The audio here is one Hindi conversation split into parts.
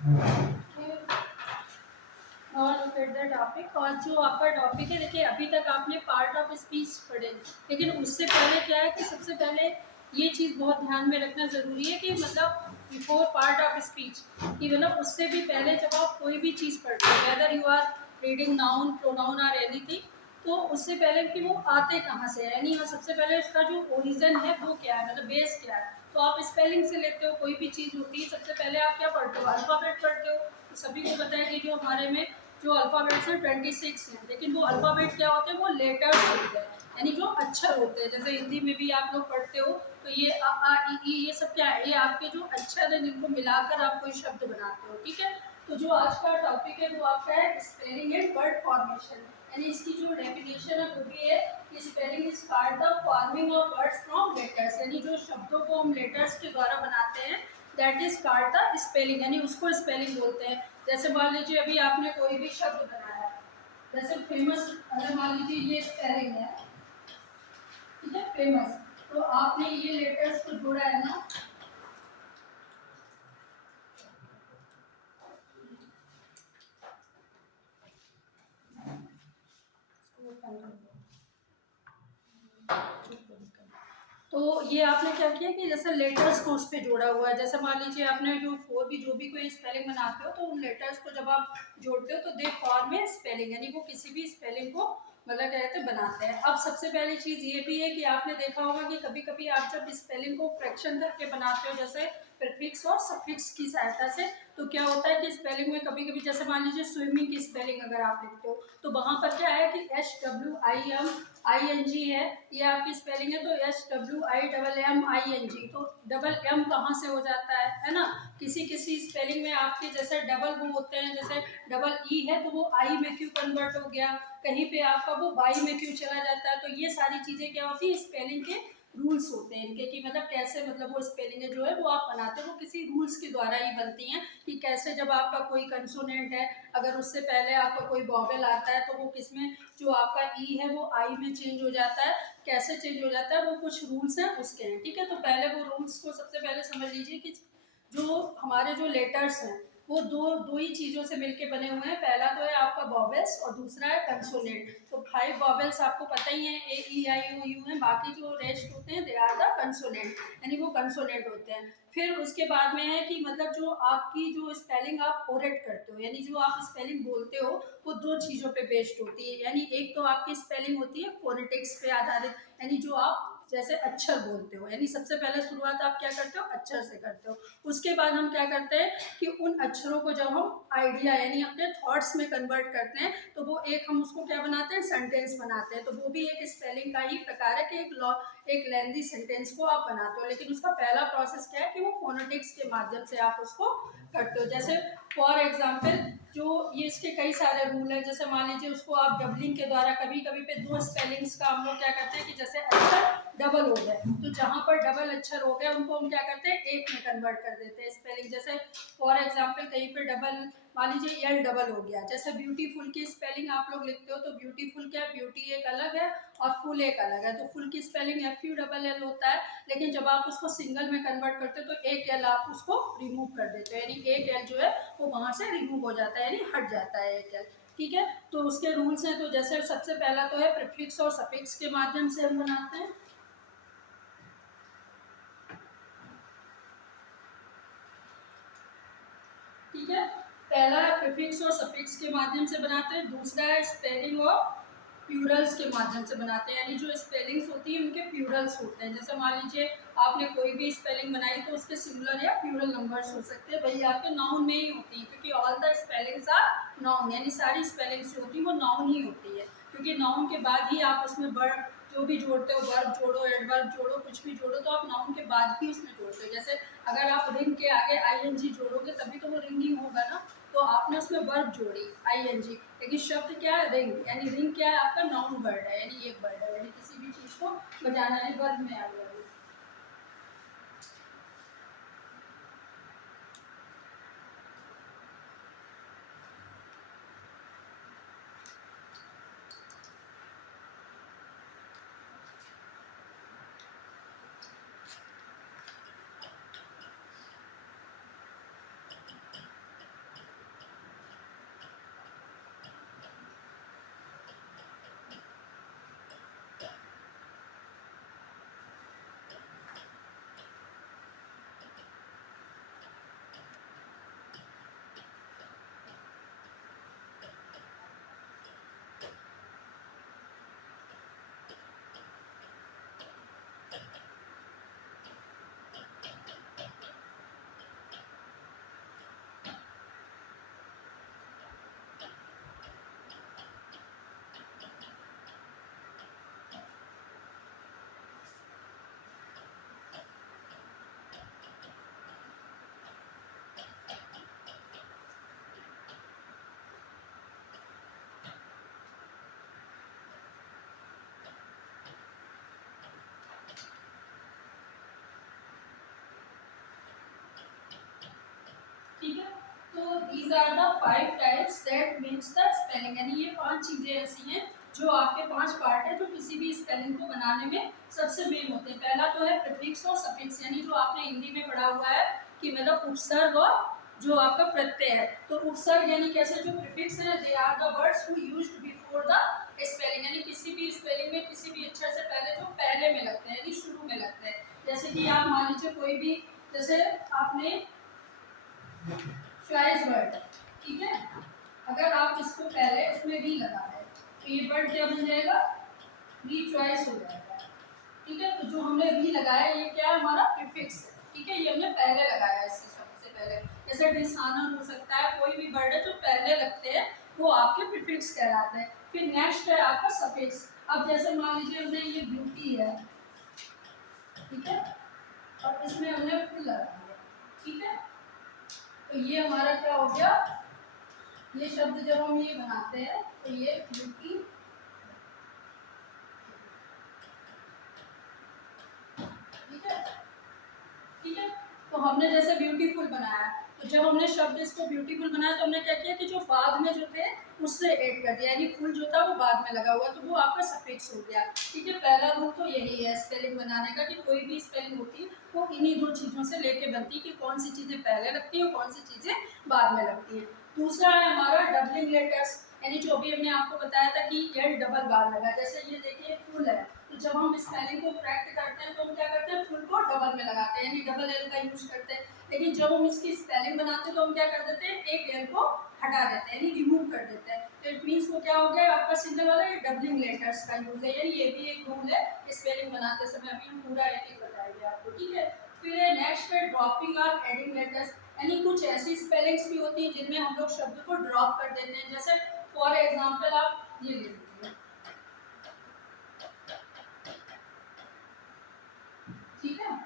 और फिर द टॉपिक, और जो आपका टॉपिक है, देखिए अभी तक आपने पार्ट ऑफ स्पीच पढ़े, लेकिन उससे पहले क्या है कि सबसे पहले ये चीज़ बहुत ध्यान में रखना ज़रूरी है कि मतलब बिफोर पार्ट ऑफ स्पीच, कि मतलब उससे भी पहले जब आप कोई भी चीज़ पढ़ते हो, whether you are reading noun, pronoun और एनीथिंग, तो उससे पहले कि वो आते कहाँ से है, यानी सबसे पहले उसका जो ओरिजिन है वो क्या है, मतलब बेस क्या है। तो आप स्पेलिंग से लेते हो, कोई भी चीज़ होती है सबसे पहले आप क्या पढ़ते हो, अल्फ़ाबेट पढ़ते हो। तो सभी को पता है कि जो हमारे में जो अल्फ़ाबेट्स हैं 26 हैं, लेकिन वो अल्फ़ाबेट क्या होते हैं, वो लेटर्स होते हैं, यानी जो अक्षर होते हैं। जैसे हिंदी में भी आप लोग पढ़ते हो, तो ये अ आ इ ई ये सब क्या है, ये आपके जो अक्षर हैं जिनको मिलाकर आप कोई शब्द बनाते हो, ठीक है। तो जो आज का टॉपिक है वो आपका है स्पेलिंग एंड वर्ड फॉर्मेशन, यानी इसकी जो डेफिनेशन है वो भी है कि spelling is called the forming of words from letters, यानी जो शब्दों को हम लेटर्स के द्वारा बनाते हैं, that is called the spelling, यानी उसको स्पेलिंग बोलते हैं। जैसे मान लीजिए अभी आपने कोई भी शब्द बनाया, जैसे फेमस, अगर मान लीजिए ये स्पेलिंग है, ठीक है, फेमस, तो आपने ये लेटर्स को जोड़ा है ना, तो ये आपने क्या किया कि जैसे लेटर्स को उस पर जोड़ा हुआ है। जैसे मान लीजिए आपने जो फोर भी जो भी कोई स्पेलिंग बनाते हो, तो उन लेटर्स को जब आप जोड़ते हो तो दे फॉर्म में स्पेलिंग, यानी वो किसी भी स्पेलिंग को मतलब क्या कहते हैं बनाते हैं। अब सबसे पहली चीज़ ये भी है कि आपने देखा होगा कि कभी कभी आप जब स्पेलिंग को फ्रैक्शन करके बनाते हो, जैसे प्रीफिक्स और सफिक्स की सहायता से, तो क्या होता है कि स्पेलिंग में कभी कभी, जैसे मान लीजिए स्विमिंग की स्पेलिंग अगर आप लिखते हो, तो वहां पर क्या है कि SWIMING है, ये आपकी स्पेलिंग है, तो SWIMMING, तो डबल एम कहाँ से हो जाता है ना। किसी किसी स्पेलिंग में आपके जैसे डबल वो होते हैं, जैसे डबल ई है तो वो आई में क्यों कन्वर्ट हो गया, कहीं पे आपका वो बाई में क्यों चला जाता है। तो ये सारी चीज़ें क्या होती है, स्पेलिंग के रूल्स होते हैं इनके, कि मतलब कैसे मतलब वो स्पेलिंग जो है वो आप बनाते हो, वो किसी रूल्स के द्वारा ही बनती हैं, कि कैसे जब आपका कोई कंसोनेंट है, अगर उससे पहले आपका कोई वॉवेल आता है, तो वो किसमें, जो आपका ई है वो आई में चेंज हो जाता है, कैसे चेंज हो जाता है, वो कुछ रूल्स हैं उसके हैं, ठीक है। तो पहले वो रूल्स को सबसे पहले समझ लीजिए कि जो हमारे जो लेटर्स हैं वो दो दो ही चीज़ों से मिलके बने हुए हैं। पहला तो है आपका वॉवेल्स और दूसरा है कंसोनेंट। तो 5 वॉवेल्स आपको पता ही है, A E I O U है, बाकी जो रेस्ट होते हैं दे आर द कंसोनेंट, यानी वो कंसोनेंट होते हैं। फिर उसके बाद में है कि मतलब जो आपकी जो स्पेलिंग आप कोरेक्ट करते हो, यानी जो आप स्पेलिंग बोलते हो, वो दो चीज़ों पे बेस्ड होती है। यानी एक तो आपकी स्पेलिंग होती है फोनेटिक्स पे आधारित, यानी जो आप जैसे अक्षर बोलते हो, यानी सबसे पहले शुरुआत आप क्या करते हो, अक्षर से करते हो। उसके बाद हम क्या करते हैं कि उन अक्षरों को जब हम आइडिया यानी अपने थॉट्स में कन्वर्ट करते हैं, तो वो एक हम उसको क्या बनाते हैं, सेंटेंस बनाते हैं। तो वो भी एक स्पेलिंग का ही प्रकार है कि एक लेंथी सेंटेंस को आप बनाते हो, लेकिन उसका पहला प्रोसेस क्या है कि वो फोनेटिक्स के माध्यम से आप उसको करते हो। जैसे फॉर एग्जाम्पल, जो ये इसके कई सारे रूल हैं, जैसे मान लीजिए उसको आप डबलिंग के द्वारा, कभी कभी पे दो स्पेलिंग्स का हम लोग क्या करते हैं कि जैसे अक्षर डबल हो गए, तो जहाँ पर डबल अक्षर हो गए उनको हम क्या करते हैं, एक में कन्वर्ट कर देते हैं स्पेलिंग। जैसे फॉर एग्जाम्पल कहीं पर डबल, मान लीजिए एल डबल हो गया, जैसे ब्यूटीफुल की स्पेलिंग आप लोग लिखते हो, तो ब्यूटीफुल क्या, ब्यूटी एक अलग है और फुल एक अलग है, तो फुल की स्पेलिंग FULL होता है, लेकिन जब आप उसको सिंगल में कन्वर्ट करते हो तो एक एल आप उसको रिमूव कर देते हो, यानी एक एल जो है वो वहाँ से रिमूव हो जाता है, यानी हट जाता है एक एल, ठीक है। तो उसके रूल्स हैं, तो जैसे सबसे पहला तो है प्रीफिक्स और सफिक्स के माध्यम से हम बनाते हैं, ठीक है। पहला है प्रीफिक्स और सफिक्स के माध्यम से बनाते हैं, दूसरा है स्पेलिंग और प्लूरल्स के माध्यम से बनाते हैं, यानी जो स्पेलिंग्स होती है उनके प्लूरल्स होते हैं। जैसे मान लीजिए आपने कोई भी स्पेलिंग बनाई, तो उसके सिंगुलर या प्लूरल नंबर्स हो सकते हैं, वही आपके नाउन में ही होती है, क्योंकि all the spellings are noun, यानी सारी स्पेलिंग्स जो होती है वो नाउन ही होती है, क्योंकि नाउन के बाद ही आप उसमें वर्ब जो भी जोड़ते हो, वर्ब जोड़ो, एडवर्ब जोड़ो, कुछ भी जोड़ो, तो आप नाउन के बाद ही उसमें जोड़ते हो। जैसे अगर आप रिंग के आगे ING जोड़ोगे तभी तो वो रिंगिंग होगा ना, तो आपने उसमें वर्ब जोड़ी ING, लेकिन शब्द क्या है, रिंग, यानी रिंग क्या है आपका, नाउन वर्ड है, यानी एक वर्ड है, यानी किसी भी चीज़ को बजाना है, वर्ब में आ गया। ठीक है। तो these are the 5 types that makes the spelling, यानी ये 5 चीज़ें ऐसी हैं जो आपके 5 पार्ट है जो किसी भी स्पेलिंग को बनाने में सबसे मेन होते हैं। पहला तो है प्रीफिक्स और सफिक्स, यानी जो आपने हिंदी में पढ़ा हुआ है कि मतलब उपसर्ग और जो आपका प्रत्यय है। तो उपसर्ग यानी कैसे, जो प्रीफिक्स है they are the words who used before the spelling, यानी किसी भी स्पेलिंग में किसी भी अक्षर से पहले जो पहले में लगते हैं यानी शुरू में लगते हैं। जैसे कि आप मान लीजिए कोई भी, जैसे आपने चॉइस वर्ड, ठीक है, अगर आप इसको पहले इसमें वी लगा है तो ये वर्ड क्या बन जाएगा, वी चॉइस हो जाएगा। ठीक है, तो जो हमने वी लगाया ये क्या है, हमारा प्रीफिक्स है। ठीक है, ये हमने पहले लगाया है इससे सबसे पहले। जैसे डिसऑनर हो सकता है, कोई भी वर्ड है जो पहले लगते हैं वो आपके प्रीफिक्स कहलाते हैं। फिर नेक्स्ट है आपका सफिक्स। अब जैसे मान लीजिए हमने ये ब्यूटी है, ठीक है, और इसमें हमने फुल लगा दिया, ठीक है, तो ये हमारा क्या हो गया, ये शब्द जब हम ये बनाते हैं तो ये ब्यूटी, ठीक है, ठीक है, तो हमने जैसे ब्यूटीफुल बनाया, तो जब हमने शब्द इसको ब्यूटीफुल बनाया तो हमने क्या किया कि जो बाद में जो थे उससे ऐड कर दिया, यानी फुल जो था वो बाद में लगा हुआ, तो वो आपका सफिक्स हो गया। ठीक है, पहला रूल तो यही है स्पेलिंग बनाने का कि कोई भी स्पेलिंग होती है वो इन्हीं दो चीज़ों से लेके बनती है कि कौन सी चीज़ें पहले लगती है और कौन सी चीज़ें बाद में लगती है। दूसरा है हमारा डबलिंग लेटर्स, यानी जो भी हमने आपको बताया था कि एल डबल बार लगा, जैसे ये देखिए फुल है, तो जब हम स्पेलिंग को करेक्ट करते हैं तो हम क्या करते हैं, फुल को डबल में लगाते हैं यानी डबल एल का यूज करते हैं। लेकिन जब हम इसकी स्पेलिंग बनाते हैं तो हम क्या कर देते हैं, एक एल को हटा देते हैं यानी रिमूव कर देते हैं। तो इट मीन्स वो क्या हो गया आपका सिंगल वाला, ये डबलिंग लेटर्स का यूज है, यानी ये भी एक रूल है स्पेलिंग बनाते समय। अभी हम पूरा एक एक बताएंगे आपको, ठीक है। फिर नेक्स्ट है ड्रॉपिंग और एडिंग लेटर्स, यानी कुछ ऐसी स्पेलिंग्स भी होती हैं जिनमें हम लोग शब्द को ड्रॉप कर देते हैं। जैसे फॉर एग्जाम्पल आप ये ले लीजिए, ठीक है,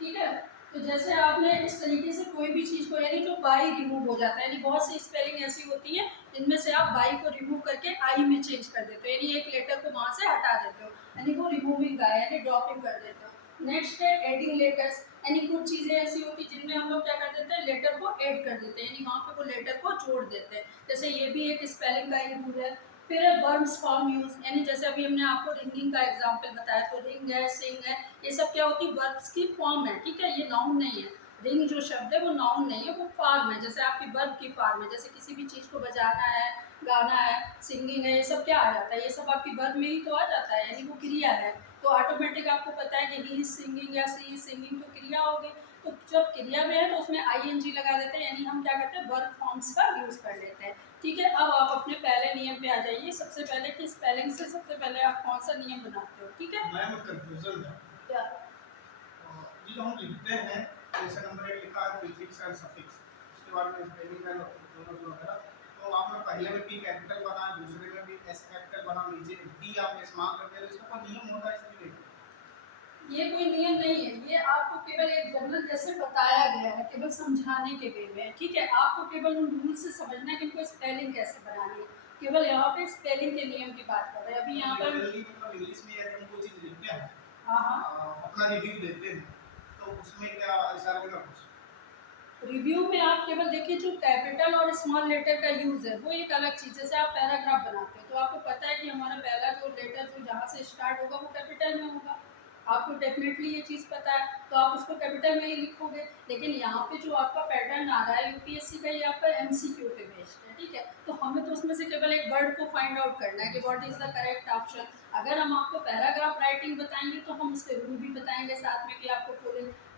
ठीक है, तो जैसे आपने इस तरीके से कोई भी चीज़ को, यानी जो बाई रिमूव हो जाता है, यानी बहुत सी स्पेलिंग ऐसी होती है जिनमें से आप बाई को रिमूव करके आई में चेंज कर देते हो, यानी एक लेटर को वहाँ से हटा देते हो, यानी वो रिमूविंग का है यानी ड्रॉपिंग कर देते हो। नेक्स्ट है एडिंग लेटर्स, यानी कुछ चीज़ें ऐसी होती हैं जिनमें हम लोग क्या कर देते हैं, लेटर को ऐड कर देते हैं, यानी वहाँ पे वो लेटर को जोड़ देते हैं। जैसे ये भी एक स्पेलिंग का ही रूल है। फिर है वर्ब्स फॉर्म यूज, यानी जैसे अभी हमने आपको रिंगिंग का एग्जांपल बताया, तो रिंग है, सिंग है, ये सब क्या होती है, वर्ब्स की फॉर्म है, ठीक है, ये नाउन नहीं है। रिंग जो शब्द है वो नाउन नहीं है, वो फॉर्म है, जैसे आपकी वर्ब की फॉर्म है। जैसे किसी भी चीज़ को बजाना है, गाना है, सिंगिंग है, ये सब क्या आ जाता है, ये सब आपकी वर्ब में ही तो आ जाता है, यानी वो क्रिया है। तो ऑटोमेटिक आपको पता है कि ही इज सिंगिंग या सी इज सिंगिंग तो क्रिया होगी। तो जब क्रिया में है तो उसमें आईएनजी लगा देते हैं, यानी हम क्या करते हैं, वर्ब फॉर्म्स का यूज कर लेते हैं। ठीक है, अब आप अपने पहले नियम पे आ जाइए। सबसे पहले कि स्पेलिंग से सबसे पहले आप कौन सा नियम बनाते हो, ठीक है। मैम कंफ्यूजन है, क्या, ये जो हम लिखते हैं, जैसे नंबर 1 लिखा है प्रीफिक्स एंड सफिक्स, उसके बाद में स्पेलिंग एंड दोनों वगैरह, तो आपने पहले में पी कैपिटल बना, दूसरे में भी एस कैपिटल बना, नीचे डी आपने स्मॉल कर दिया, तो इसका कोई नियम होता है इसके लिए? ये कोई नियम नहीं है, ये आपको केवल एक जनरल जैसे बताया गया है, केवल समझाने के वे में, ठीक है। आपको केवल उन रूल से समझना है कि इनको स्पेलिंग कैसे बनानी है, केवल यहाँ पे स्पेलिंग के नियम की बात कर रहे हैं अभी यहाँ पर। लिटरली मतलब इंग्लिश में यदि हम कोई चीज लिखते हैं, हाँ हाँ, अपना रिव्यू देते हैं, तो उसमें क्या ऐसा रहेगा कुछ? रिव्यू में आप केवल देखिए जो कैपिटल और स्मॉल लेटर का यूज़ है वो एक अलग चीज़। जैसे आप पैराग्राफ बनाते हो तो आपको पता है कि हमारा पहला जो लेटर जो जहाँ से स्टार्ट होगा वो कैपिटल में होगा, आपको डेफिनेटली ये चीज़ पता है, तो आप उसको कैपिटल में ही लिखोगे। लेकिन यहाँ पे जो आपका पैटर्न आ रहा है यूपीएससी का, ये आपका एमसीक्यू पे बेस्ड है, ठीक है। तो हमें तो उसमें से केवल एक वर्ड को फाइंड आउट करना है कि what is the correct option. अगर हम आपको पैराग्राफ राइटिंग बताएंगे तो हम उसके रूल भी बताएंगे साथ में कि आपको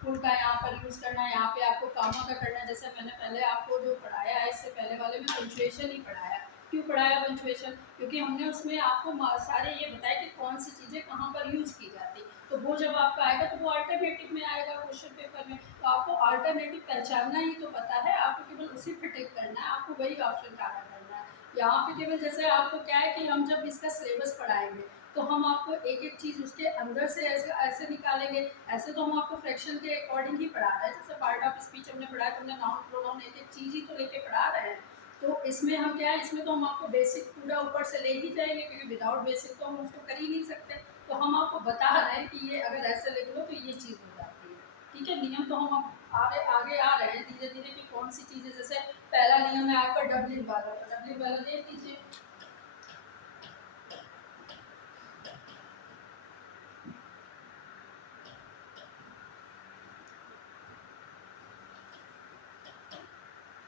फुल का यहाँ पर यूज़ करना है, यहाँ पे आपको कामा का करना है। जैसे मैंने पहले आपको जो पढ़ाया है इससे पहले वाले में पंचुएशन ही पढ़ाया। क्यों पढ़ाया पंचुएशन, क्योंकि हमने उसमें आपको सारे ये बताया कि कौन सी चीज़ें कहाँ पर यूज़ की जाती। तो वो जब आपका आएगा तो वो अल्टरनेटिव में आएगा क्वेश्चन पेपर में, तो आपको अल्टरनेटिव पहचानना ही तो पता है, आपको केवल उसी पे टिक करना है, आपको वही ऑप्शन काटा करना है। यहाँ पे केवल जैसे आपको क्या है कि हम जब इसका सिलेबस पढ़ाएंगे तो हम आपको एक एक चीज़ उसके अंदर से ऐसे ऐसे निकालेंगे। ऐसे तो हम आपको फ्रैक्शन के अकॉर्डिंग ही पढ़ा रहे हैं, जैसे पार्ट ऑफ स्पीच हमने पढ़ा है, तुमने नाउन प्रोनाउन एक एक चीज़ ही तो लेके पढ़ा रहे हैं। तो इसमें हम क्या है, इसमें तो हम आपको बेसिक पूरा ऊपर से ले ही जाएंगे, क्योंकि विदाउट बेसिक तो हम उसको कर ही नहीं सकते। तो हम आपको बता रहे हैं कि ये अगर ऐसे लिख लो तो ये चीज़ हो जाती है। ठीक है, नियम तो हम आगे आगे आ रहे हैं धीरे धीरे कि कौन सी चीज़ें, जैसे पहला नियम है आपका डबलिंग वाला, तो डबलिंग वाला देख लीजिए।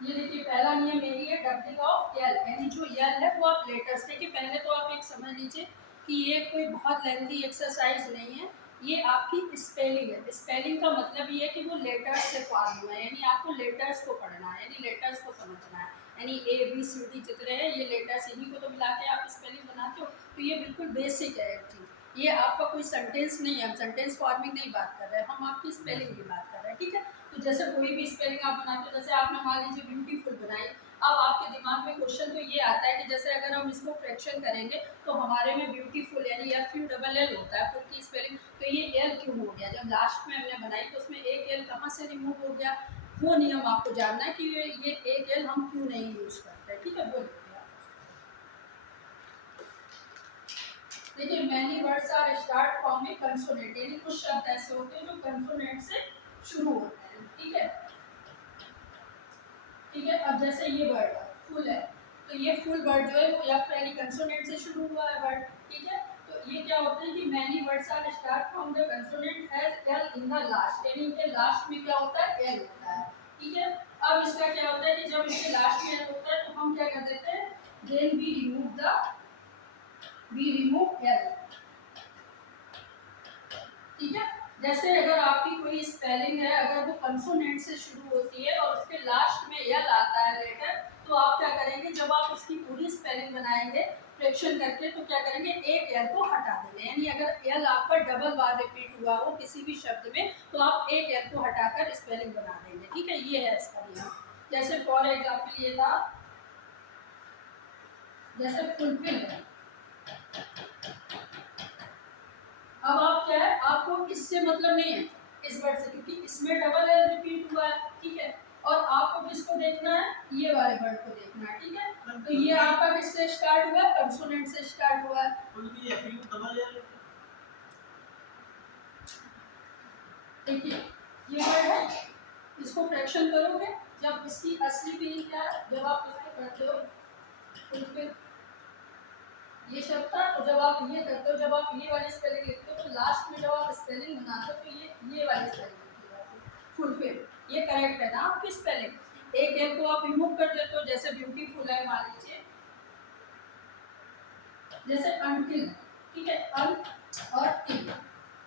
ये देखिए पहला नियम यही है, डबलिंग ऑफ एल, यानी जो एल है वो आप लेटर्स, देखिए पहले तो आप एक समझ लीजिए कि ये कोई बहुत लेंथी एक्सरसाइज नहीं है, ये आपकी स्पेलिंग है। स्पेलिंग का मतलब ये है कि वो लेटर्स से फॉर्म हुआ है, यानी आपको लेटर्स को पढ़ना है, यानी लेटर्स को समझना है, यानी ए बी सी डी जितने हैं ये लेटर्स, इन्हीं को तो मिला के आप स्पेलिंग बनाते हो। तो ये बिल्कुल बेसिक है एक चीज़, ये आपका कोई सेंटेंस नहीं है, हम सेंटेंस फॉर्मिंग नहीं बात कर रहे हैं, हम आपकी स्पेलिंग की बात कर रहे हैं। ठीक है, तो जैसे कोई भी स्पेलिंग आप बनाते हो, जैसे आपने मान लीजिए ब्यूटीफुल बनाई, अब आपके दिमाग में क्वेश्चन तो ये आता है कि जैसे अगर हम इसको फ्रैक्शन करेंगे तो हमारे में ब्यूटीफुल यानी एफ यू डबल एल होता है फुल की स्पेलिंग, तो ये एल क्यों हो गया, जब लास्ट में हमने बनाई तो उसमें एक एल कहाँ से रिमूव हो गया, वो नियम आपको जानना है कि ये एक एल हम क्यों नहीं यूज करते। ठीक है, वो लिखिए आप। देखिए many words are start from a consonant, यानी कुछ शब्द ऐसे होते हैं जो कंसोनेंट से शुरू होते हैं। ठीक है, ठीक है, अब जैसे ये वर्ड फुल है, तो ये फुल वर्ड जो है वो या पहली कंसोनेंट से शुरू हुआ है वर्ड। ठीक है, तो ये क्या होता है कि many words are start from the consonant has L in the last, यानी इनके लास्ट में क्या होता है, एल होता है। ठीक है, अब इसका क्या होता है कि जब इसके लास्ट में एल होता है तो हम क्या कर देते हैं, देन वी रिमूव एल। ठीक है, जैसे अगर आपकी कोई स्पेलिंग है, अगर वो कंसोनेंट से शुरू होती है और उसके लास्ट में यल आता है लेटर, तो आप क्या करेंगे, जब आप उसकी पूरी स्पेलिंग बनाएंगे फ्रैक्शन करके, तो क्या करेंगे, एक यल को हटा देंगे, यानी अगर यल आपका डबल बार रिपीट हुआ हो किसी भी शब्द में तो आप एक यल को हटाकर स्पेलिंग बना देंगे। ठीक है, ये है इसका नियम। जैसे फॉर एग्जाम्पल ये था, जैसे फुलफिल है, अब आप क्या है, आपको इससे मतलब नहीं है इस वर्ड से, क्योंकि इसमें डबल एल रिपीट हुआ है। ठीक है, और आपको किसको देखना है, ये वाले वर्ड को देखना है। ठीक है, तो ये आपका किससे स्टार्ट हुआ है, कंसोनेंट से स्टार्ट हुआ है। देखिए ये वर्ड है, इसको फ्रैक्शन करोगे, जब इसकी असली मीनिंग क्या है, जब आप इसको करते हो तो फिर ये शब्द था, तो जब आप ये करते हो, जब आप ये वाली स्पेलिंग लिखते हो तो लास्ट में जब आप स्पेलिंग बनाते हो तो ये वाली स्पेलिंग लिखी जाती है, फुलफिल। ये करेक्ट है ना आपकी स्पेलिंग। एक एल को आप रिमूव कर देते हो, जैसे ब्यूटीफुल है मान लीजिए, जैसे अनटिल। ठीक है, अन और टिल।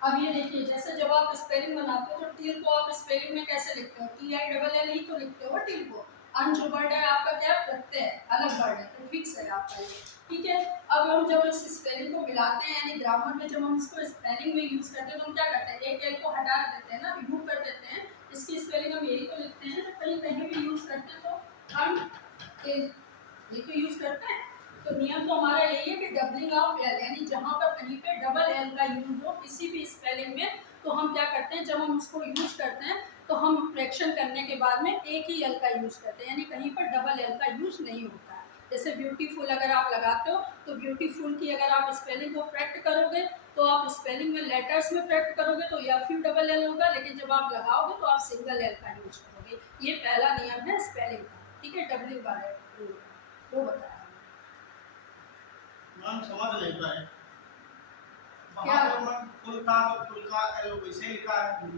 अब ये देखिए, जैसे जब आप स्पेलिंग बनाते हो तो टिल को आप स्पेलिंग में कैसे लिखते हो, टी आई डबल एल ही तो लिखते हो टिल को। अन जो वर्ड है आपका क्या है, प्रत्यय है, अलग वर्ड है, प्रीफिक्स है आपका ये। ठीक है, अब हम जब इस स्पेलिंग को मिलाते हैं, यानी ग्रामर में जब हम इसको स्पेलिंग में यूज करते हैं तो हम क्या करते हैं, एक एल को हटा देते हैं ना, रिमूव कर देते हैं, इसकी स्पेलिंग हम यही तो लिखते हैं, कहीं कहीं भी यूज करते हैं तो अन टिल ये तो यूज करते हैं। तो नियम तो हमारा यही है कि डबलिंग ऑफ एल, यानी जहाँ पर कहीं पे डबल एल का यूज हो किसी भी स्पेलिंग में, तो हम क्या करते हैं, जब हम उसको यूज करते हैं तो हम फ्रैक्शन करने के बाद में एक ही एल का यूज करते हैं, यानी कहीं पर डबल एल का यूज नहीं होता है। जैसे ब्यूटीफुल अगर आप लगाते हो तो ब्यूटीफुल की अगर आप स्पेलिंग को करेक्ट करोगे तो आप स्पेलिंग में लेटर्स में करेक्ट करोगे तो एफ यू डबल एल होगा, लेकिन जब आप लगाओगे तो आप सिंगल एल का यूज करोगे। ये पहला नियम है स्पेलिंग का। ठीक है, डबलिंग वाले वो बताया मैम समझ नहीं पाए, क्या। वहाँ पर मैम फुल का तो फुल का एल वैसे लिखा है,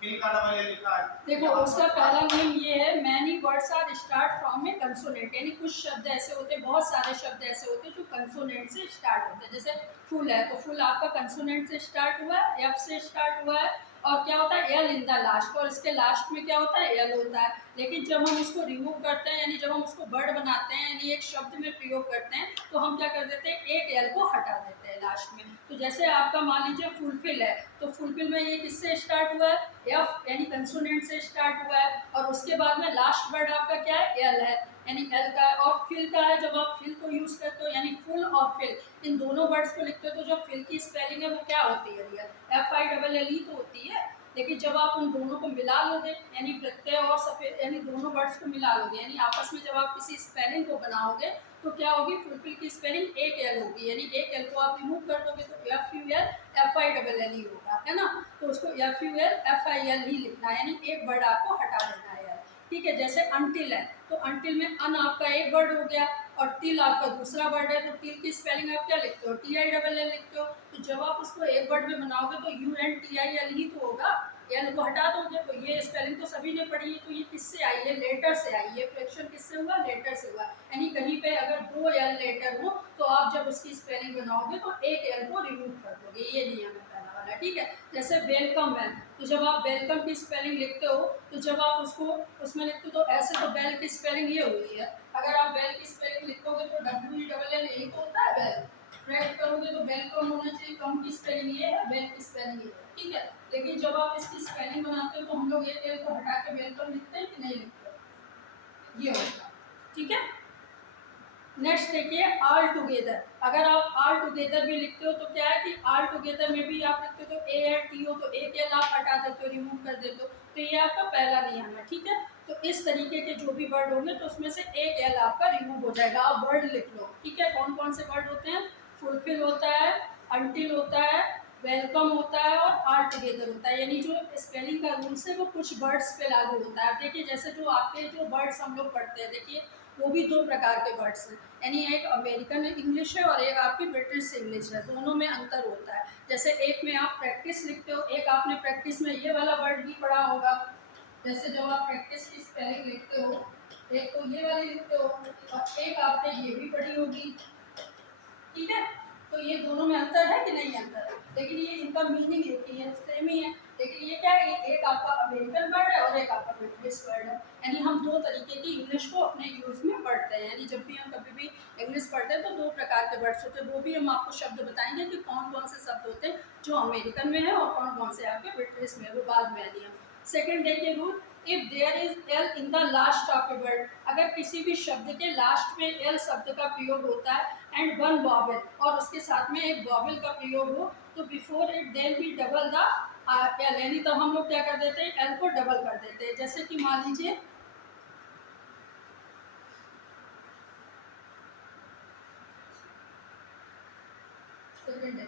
फिल का डबल एल लिखा है। देखो उसका पहला नियम ये है, many words are start from a consonant, यानी कुछ शब्द ऐसे होते हैं, बहुत सारे शब्द ऐसे होते हैं जो कंसोनेंट से स्टार्ट होते हैं। जैसे फुल है तो फुल आपका कंसोनेंट से स्टार्ट हुआ है, एफ से स्टार्ट हुआ है, और क्या होता है, एल इन द लास्ट, और इसके लास्ट में क्या होता है, एल होता है। लेकिन जब हम उसको रिमूव करते हैं, यानी जब हम उसको वर्ड बनाते हैं, यानी एक शब्द में प्रयोग करते हैं, तो हम क्या कर देते हैं, एक एल को हटा देते हैं लास्ट में। तो जैसे आपका मान लीजिए फुलफिल है, तो फुलफिल में ये किससे स्टार्ट हुआ है, एफ यानी कंसोनेंट से स्टार्ट हुआ है, और उसके बाद में लास्ट वर्ड आपका क्या है, एल है, यानी एल का है। और फिल का है, जब आप फिल को यूज़ करते हो यानी फुल और फिल इन दोनों वर्ड्स को लिखते हो तो जो फिल की स्पेलिंग है वो क्या होती है, रियल FILL तो होती है। लेकिन जब आप उन दोनों को मिला लोगे यानी प्रत्यय और सफेद यानी दोनों वर्ड्स को मिला लोगे यानी आपस में जब आप किसी स्पेलिंग को बनाओगे तो क्या होगी, फुलफिल की स्पेलिंग एक एल होगी यानी एक एल को आप रिमूव कर दोगे तो FUL होगा, है ना। तो उसको FUL ही लिखना है यानी एक वर्ड आपको हटा देना है, ठीक है। जैसे अनटिल है तो अनटिल में अन आपका एक वर्ड हो गया और टिल आपका दूसरा वर्ड है, तो टिल की स्पेलिंग आप क्या लिखते हो, TILL लिखते हो। तो जब आप उसको एक वर्ड में बनाओगे तो UNTIL ही तो होगा, एल को हटा दोगे तो ये स्पेलिंग तो सभी ने पढ़ी है। तो ये किससे आई है, लेटर से आई है। फ्रैक्शन किससे हुआ, लेटर से हुआ। यानी कहीं पे अगर 2 एल लेटर हो तो आप जब उसकी स्पेलिंग बनाओगे तो एक एल को रिमूव कर दोगे, ये नियम है पहला वाला, ठीक है। जैसे वेलकम है तो जब आप वेलकम की स्पेलिंग लिखते हो तो जब आप उसको उसमें लिखते हो तो ऐसे तो बेल की स्पेलिंग ये हुई है, अगर आप बेल की स्पेलिंग लिखोगे तो WELL यही तो होता है बेल। ब्रेक करोगे तो वेलकम होना चाहिए, कम की स्पेलिंग ये है, बेल की स्पेलिंग ये है, ठीक है। लेकिन जब आप इसकी स्पेलिंग बनाते हो तो हम लोग ये एल को हटा के वेलकम लिखते हैं कि नहीं लिखते, ये होगा, ठीक है। नेक्स्ट देखिए ऑल टुगेदर। अगर आप ऑल टुगेदर भी लिखते हो तो क्या है कि ऑल टुगेदर में भी आप लिखते हो तो ALTO तो एक एल आप हटा देते हो, रिमूव कर देते हो, तो ये आपका पहला नियम है, ठीक है। तो इस तरीके के जो भी वर्ड होंगे तो उसमें से एक एल आपका रिमूव हो जाएगा। आप वर्ड लिख लो, ठीक है। कौन कौन से वर्ड होते हैं, फुलफिल होता है, अनटिल होता है, वेलकम होता है और ऑल टुगेदर होता है। यानी जो स्पेलिंग का रूल्स है वो कुछ वर्ड्स पे लागू होता है। देखिए जैसे जो आपके जो वर्ड्स हम लोग पढ़ते हैं, देखिए वो भी 2 प्रकार के वर्ड्स हैं, यानी एक अमेरिकन इंग्लिश है और एक आपकी ब्रिटिश इंग्लिश है, दोनों में अंतर होता है। जैसे एक में आप प्रैक्टिस लिखते हो, एक आपने प्रैक्टिस में ये वाला वर्ड भी पढ़ा होगा। जैसे जब आप प्रैक्टिस की स्पेलिंग लिखते हो एक तो ये वाली लिखते हो और एक आपने ये भी पढ़ी होगी, ठीक है। तो ये दोनों में अंतर है कि नहीं अंतर है, लेकिन ये इनका मीनिंग एक ही है, सेम ही है। लेकिन ये क्या है, एक आपका अमेरिकन वर्ड है और एक आपका ब्रिटिश वर्ड है। यानी हम 2 तरीके की इंग्लिश को अपने यूज़ में पढ़ते हैं। यानी जब भी हम कभी भी इंग्लिश पढ़ते हैं तो 2 प्रकार के वर्ड्स होते हैं, वो भी हम आपको शब्द बताएंगे कि कौन कौन से शब्द होते हैं जो अमेरिकन में है और कौन कौन से आपके ब्रिटिश में, वो बाद में आनी है। सेकेंड देखिए rule, if there is L in the last of a word, अगर किसी भी शब्द के लास्ट में एल शब्द का प्रयोग होता है एंड वन वॉवेल और उसके साथ में एक वॉवेल का प्रयोग हो तो before it then be double the L, यानी तब हम लोग क्या कर देते हैं, एल को डबल कर देते हैं। जैसे कि मान लीजिए सेकंड है,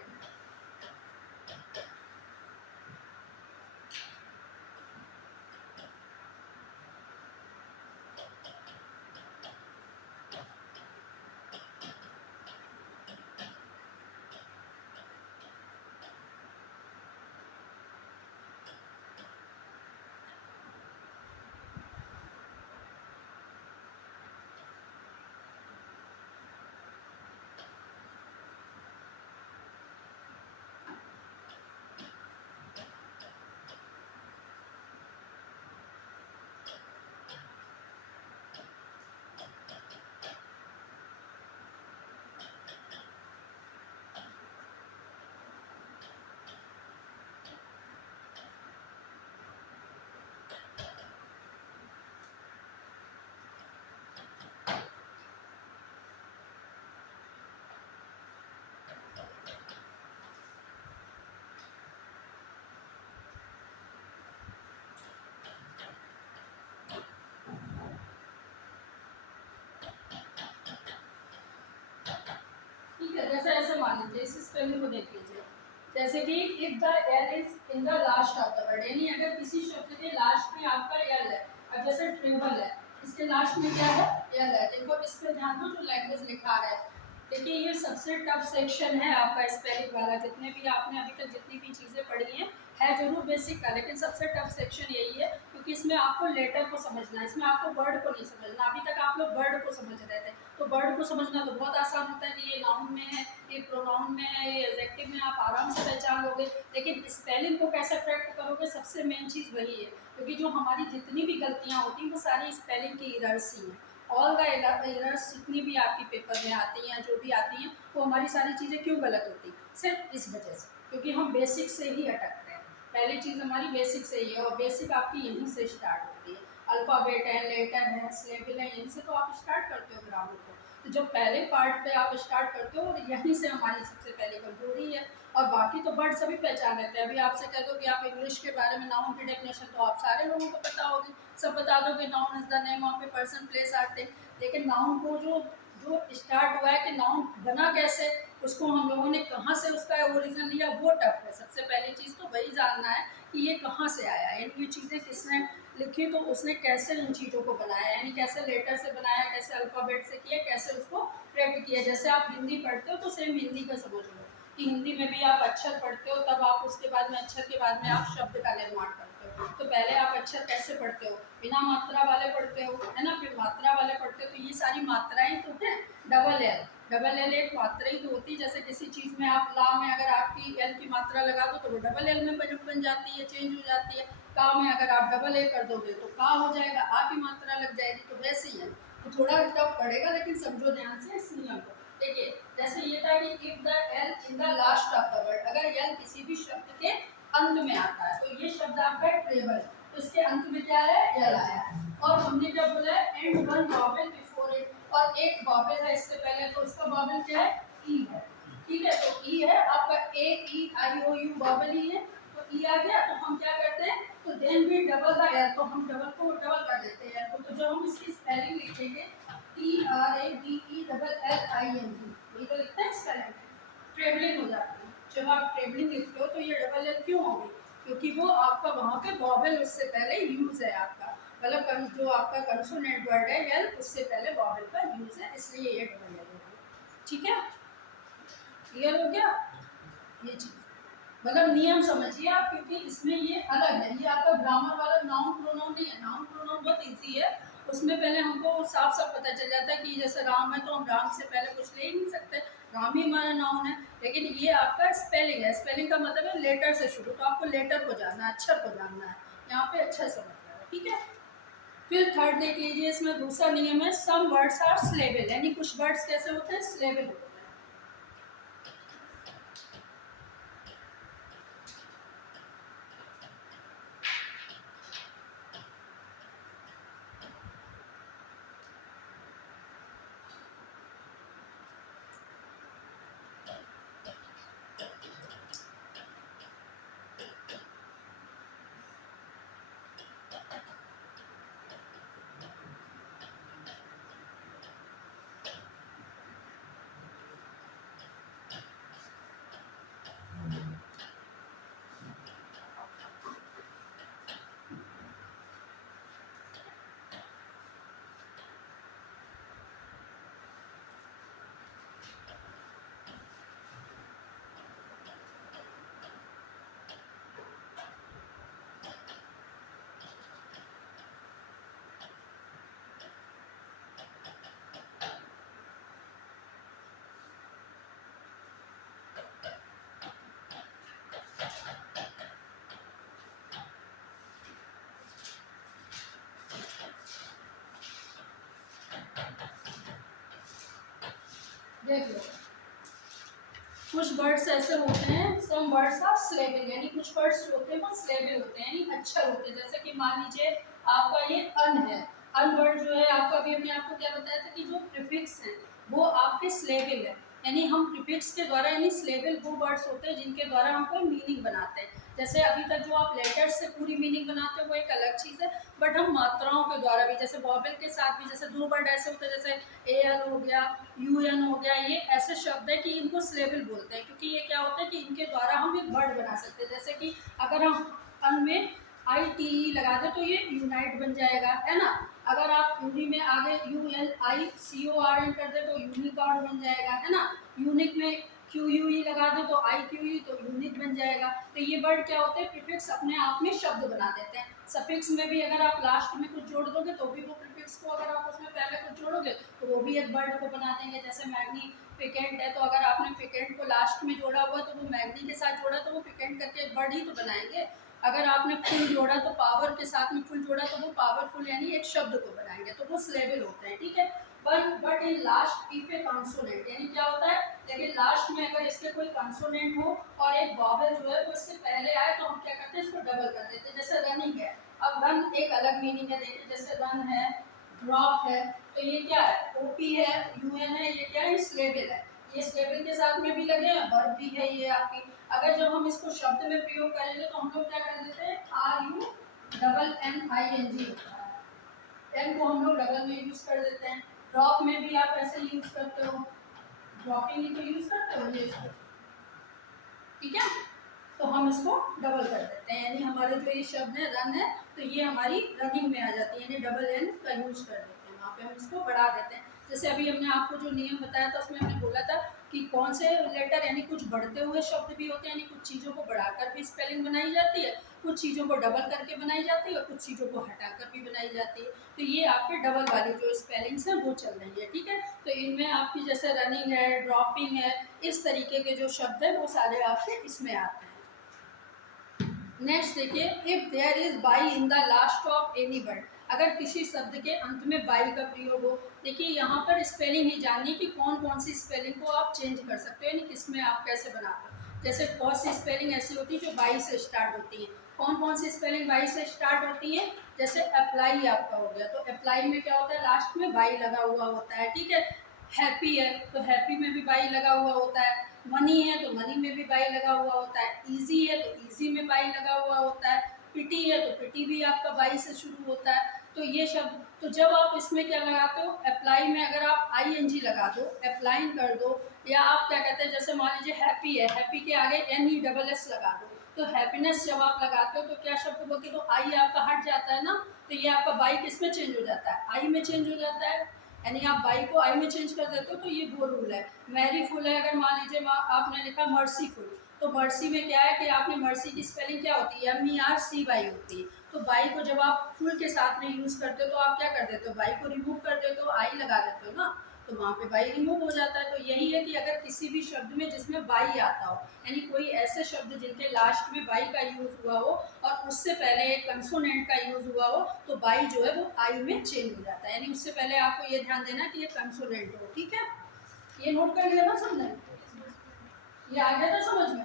ठीक है। जैसे ऐसे मान लीजिए इस स्पेलिंग को देख लीजिए, जैसे कि if the L is in the last of the word, यानी अगर किसी शब्द के लास्ट में आपका एल है, अब जैसे ट्रेवल है इसके लास्ट में क्या है, एल है। देखो इस पे ध्यान दो जो लैंग्वेज लिखा है, देखिए ये सबसे टफ सेक्शन है आपका स्पेलिंग वाला। जितने भी आपने अभी तक जितनी भी चीज़ें पढ़ी हैं है जरूर बेसिक का, लेकिन सबसे टफ सेक्शन यही है क्योंकि इसमें आपको लेटर को समझना है, इसमें आपको वर्ड को नहीं समझना। अभी तक आप लोग वर्ड को समझ रहे थे, तो वर्ड को समझना तो बहुत आसान होता है कि ये नाउन में है, ये प्रोनाउन में है, ये एडजेक्टिव में, आप आराम से पहचान लोगे। लेकिन स्पेलिंग को कैसे करेक्ट करोगे, सबसे मेन चीज़ वही है, क्योंकि जो हमारी जितनी भी गलतियाँ होती हैं वो सारी स्पेलिंग की एरर्स ही हैं। ऑल द एरर्स जितनी भी आपकी पेपर में आती हैं, जो भी आती हैं, वो हमारी सारी चीज़ें क्यों गलत होती, सिर्फ इस वजह से क्योंकि हम बेसिक से ही अटकते हैं। पहली चीज़ हमारी बेसिक से ही है और बेसिक आपकी यहीं से स्टार्ट होती है। अल्फ़ाबेट है, लेटर है, सिलेबल है, यहीं से तो आप स्टार्ट करते हो ग्रामर को। तो जब पहले पार्ट पे आप स्टार्ट करते हो, और यहीं से हमारी सबसे पहली कमजोरी है। और बाकी तो वर्ड सभी पहचान लेते हैं। अभी आपसे कह दो कि आप इंग्लिश के बारे में नाउन की डेफिनेशन, तो आप सारे लोगों को पता होगी, सब बता दोगे noun is the name of a person place or thing. लेकिन नाउन को जो जो स्टार्ट हुआ है कि नाउन बना कैसे, उसको हम लोगों ने कहाँ से उसका ओरिजिन लिया, वो टफ है। सबसे पहली चीज़ तो वही जानना है कि ये कहाँ से आया, यानी ये चीज़ें किसने लिखी, तो उसने कैसे इन चीज़ों को बनाया, यानी कैसे लेटर से बनाया, कैसे अल्फ़ाबेट से किया, कैसे उसको प्रेप्ट किया। जैसे आप हिंदी पढ़ते हो तो सेम हिंदी का समझ लो कि हिंदी में भी आप अक्षर पढ़ते हो, तब आप उसके बाद में अक्षर के बाद में आप शब्द का निर्माण करते हो। तो पहले आप अक्षर कैसे पढ़ते हो, बिना मात्रा वाले पढ़ते हो, है ना, फिर मात्रा वाले पढ़ते हो। तो ये सारी मात्राएं तो हैं। डबल एल, डबल एल एक मात्रा ही तो होती है। जैसे किसी चीज़ में आप ला में अगर आपकी एल की मात्रा लगा दो तो वो डबल एल में बन जाती है, चेंज हो जाती है। का में अगर आप डबल ए कर दोगे तो का हो जाएगा, आ की मात्रा लग जाएगी। तो वैसे ही है, तो थोड़ा टफ पड़ेगा, लेकिन समझो ध्यान से इस नियम को। देखिए, जैसे ये था कि if the L in the last of the word, अगर एल किसी भी शब्द के अंत में आता है, तो ये शब्द आपका ट्रेबल, तो इसके अंत में क्या है, एल आया है। और हमने क्या बोला है, and one vowel before it, और एक वॉवेल है इससे पहले, तो उसका वॉवेल क्या है, ई है। ठीक है, तो ई है आपका, ए ई आई ओ यू वॉवेल ही है, तो ई आ गया। तो हम क्या करते हैं, तो देन भी डबल द एल, तो हम डबल को डबल कर देते हैं। तो जो हम इसकी स्पेलिंग लिखेंगे, T R A B E double L I N G, यही तो लिखते हैं स्पेलिंग, ट्रेवलिंग हो जाती है। जब आप ट्रेवलिंग लिखते हो तो ये डबल एल क्यों होगी, क्योंकि वो आपका वहाँ पे वॉवेल उससे पहले यूज है आपका, मतलब जो आपका कंसोनेंट वर्ड है एल, उससे पहले वॉवेल का यूज है, इसलिए ये डबल एल होगी। ठीक है, क्लियर हो गया ये चीज़, मतलब नियम समझिए आप, क्योंकि इसमें ये अलग है। ये आपका ग्रामर वाला नाउन प्रोनाउन नहीं है। नाउन प्रोनाउन बहुत इजी है, उसमें पहले हमको साफ साफ पता चल जाता है कि जैसे राम है तो हम राम से पहले कुछ ले ही नहीं सकते, राम ही हमारा नाउन है। लेकिन ये आपका स्पेलिंग है, स्पेलिंग का मतलब है लेटर से शुरू, तो आपको लेटर को जानना है, अक्षर को जानना है, यहाँ पे अच्छा समझना है। ठीक है, फिर थर्ड देख लीजिए, इसमें दूसरा नियम है, सम वर्ड्स आर स्लेबल, यानी कुछ वर्ड्स कैसे होते हैं, स्लेबल होते हैं। देख लो, कुछ वर्ड्स ऐसे होते हैं, सम वर्ड्स आर स्लेबल, यानी कुछ वर्ड्स होते हैं वो स्लेबल होते हैं, यानी अक्षर होते हैं। जैसे कि मान लीजिए आपका ये अन है, अन वर्ड जो है आपका, अभी हमने आपको क्या बताया था कि जो प्रीफिक्स हैं वो आपके स्लेबल है, यानी हम प्रीफिक्स के द्वारा, यानी स्लेबल वो वर्ड्स होते हैं जिनके द्वारा हम कोई मीनिंग बनाते हैं। जैसे अभी तक जो आप लेटर्स से पूरी मीनिंग बनाते हो वो एक अलग चीज़ है, बट हम मात्राओं के द्वारा भी, जैसे वॉवेल के साथ भी, जैसे दो वर्ड ऐसे होते हैं, जैसे ए एन हो गया, यू एन हो गया, ये ऐसे शब्द है कि इनको स्लेबल बोलते हैं, क्योंकि ये क्या होता है कि इनके द्वारा हम एक वर्ड बना सकते हैं। जैसे कि अगर हम अन में आई टी ई लगा दें तो ये यूनाइट बन जाएगा, है ना। अगर आप हिंदी में आगे U N I C O R N कर दे तो यूनिकॉर्न बन जाएगा, है ना। यूनिक में क्यू यू ई लगा दो तो आई क्यू ई, तो यूनिक बन जाएगा। तो ये वर्ड क्या होते हैं, प्रीफिक्स अपने आप में शब्द बना देते हैं। सफिक्स में भी अगर आप लास्ट में कुछ जोड़ दोगे तो भी वो प्रीफिक्स को, अगर आप उसमें पहले कुछ जोड़ोगे तो वो भी एक वर्ड को बना देंगे। जैसे मैग्निफिकेंट है, तो अगर आपने फिकेंट को लास्ट में जोड़ा हुआ तो वो मैग्नी के साथ जोड़ा तो वो फिकेंट करके एक वर्ड ही तो बनाएंगे। अगर आपने फुल जोड़ा तो पावर के साथ में फुल जोड़ा तो वो पावरफुल यानी एक शब्द को बनाएंगे, तो वो स्लेबल होते हैं। ठीक है, but in last if A consonant, यानी क्या होता है, लेकिन लास्ट में अगर इसके कोई कंसोनेंट हो और एक वॉवेल जो है वो इससे पहले आए तो हम क्या करते हैं, इसको डबल कर देते हैं। जैसे रनिंग है, अब रन एक अलग मीनिंग है, देखिए जैसे रन है, ड्रॉप है, तो ये क्या है, ओपी है, यूएन है, ये क्या है, स्लेबल है, ये स्लेबल के साथ में भी लगे हैं, वर्ब भी है ये आपकी। अगर जब हम इसको शब्द में प्रयोग करेंगे तो हम लोग क्या कर देते हैं, R U double N I N G होता है, एन को हम लोग डबल में यूज कर देते हैं। ड्रॉप में भी आप ऐसे यूज करते हो, ड्रॉपिंग ही तो यूज करते हो ये इसको, ठीक है, तो हम इसको डबल कर देते हैं, यानी हमारे जो ये शब्द है रन है, तो ये हमारी रनिंग में आ जाती है, यानी डबल एन का यूज कर देते हैं, वहाँ पे हम इसको बढ़ा देते हैं। जैसे अभी हमने आपको जो नियम बताया था उसमें हमने बोला था कि कौन से लेटर, यानी कुछ बढ़ते हुए शब्द भी होते हैं, यानी कुछ चीज़ों को बढ़ाकर भी स्पेलिंग बनाई जाती है, कुछ चीज़ों को डबल करके बनाई जाती है, और कुछ चीज़ों को हटाकर भी बनाई जाती है। तो ये आपके डबल वाली जो स्पेलिंग्स हैं वो चल रही है, ठीक है। तो इनमें आपकी जैसे रनिंग है, ड्रॉपिंग है, इस तरीके के जो शब्द हैं वो सारे आपके इसमें आते हैं। नेक्स्ट देखिए, if there is by in the last of any word, अगर किसी शब्द के अंत में बाई का प्रयोग हो। देखिए यहाँ पर स्पेलिंग ही जाननी कि कौन कौन सी स्पेलिंग को आप चेंज कर सकते हो, यानी किसमें आप कैसे बनाते हो। जैसे बहुत सी स्पेलिंग ऐसी होती है जो बाई से स्टार्ट होती है। कौन कौन सी स्पेलिंग बाई से स्टार्ट होती है, जैसे अप्लाई आपका हो गया, तो अप्लाई में क्या होता है, लास्ट में बाई लगा हुआ होता है, ठीक है। हैप्पी है तो हैप्पी में भी बाई लगा हुआ होता है, मनी है तो मनी में भी बाई लगा हुआ होता है, इजी है तो इजी में बाई लगा हुआ होता है, पिटी है तो पिटी भी आपका बाई से शुरू होता है। तो ये शब्द, तो जब आप इसमें क्या लगाते हो, अप्लाई में अगर आप आई एन जी लगा दो, अप्लाइन कर दो, या आप क्या कहते हैं, जैसे मान लीजिए हैप्पी है, हैप्पी के आगे एन ई डबल एस लगा दो, तो हैप्पीनेस जब आप लगाते हो तो क्या शब्द बोलते हो, तो आई आपका हट जाता है ना, तो ये आपका बाई किस में चेंज हो जाता है, आई में चेंज हो जाता है, यानी आप बाई को आई में चेंज कर देते हो, तो ये वो रूल है। मैरीफुल है, अगर मान लीजिए आपने लिखा मर्सीफुल, तो मर्सी में क्या है कि आपने मर्सी की स्पेलिंग क्या होती है, MERCY होती है, तो बाई को जब आप फुल के साथ में यूज करते हो तो आप क्या कर देते हो, बाई को रिमूव कर देते हो, आई लगा देते हो ना, तो वहाँ पे बाई रिमूव हो जाता है। तो यही है कि अगर किसी भी शब्द में जिसमें बाई आता हो, यानी कोई ऐसे शब्द जिनके लास्ट में बाई का यूज हुआ हो और उससे पहले एक कंसोनेंट का यूज हुआ हो, तो बाई जो है वो आई में चेंज हो जाता है, यानी उससे पहले आपको ये ध्यान देना कि ये कंसोनेंट हो, ठीक है। ये नोट कर लिया ना समझे, ये आ गया था समझ में।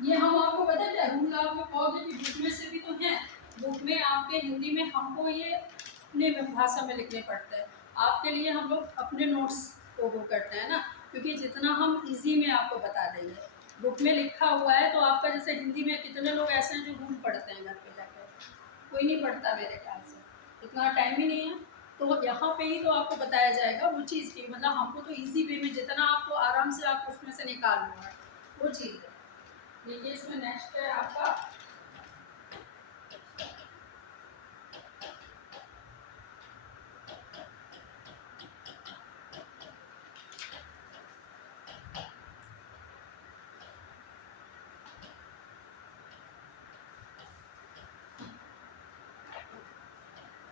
ये हम आपको पता क्या रूल आपको कहोगे कि बुक में से भी तो है, बुक में आपके हिंदी में हमको ये अपने भाषा में लिखने पड़ते हैं, आपके लिए हम लोग अपने नोट्स को वो करते हैं ना, क्योंकि जितना हम इजी में आपको बता देंगे, बुक में लिखा हुआ है तो आपका, जैसे हिंदी में कितने लोग ऐसे हैं जो रूल पढ़ते हैं घर पे जाकर, कोई नहीं पढ़ता मेरे ख्याल से, इतना टाइम ही नहीं है। तो यहाँ पे ही तो आपको बताया जाएगा वो चीज़ की, मतलब हमको तो इजी वे में जितना आपको आराम से आप उसमें से निकालना है वो चीज़ है। देखिए इसमें नेक्स्ट है आपका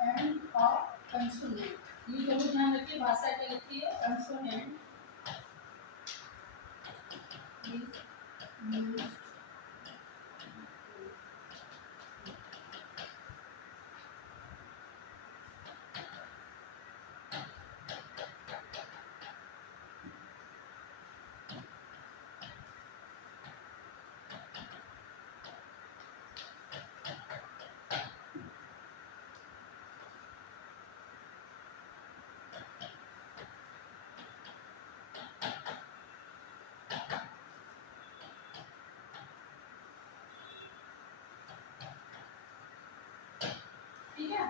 एंड ऑफ कंसोनेंट, ये जरूर ध्यान रखिए, भाषा क्या लिखती है, कंसोनेंट ठीक है।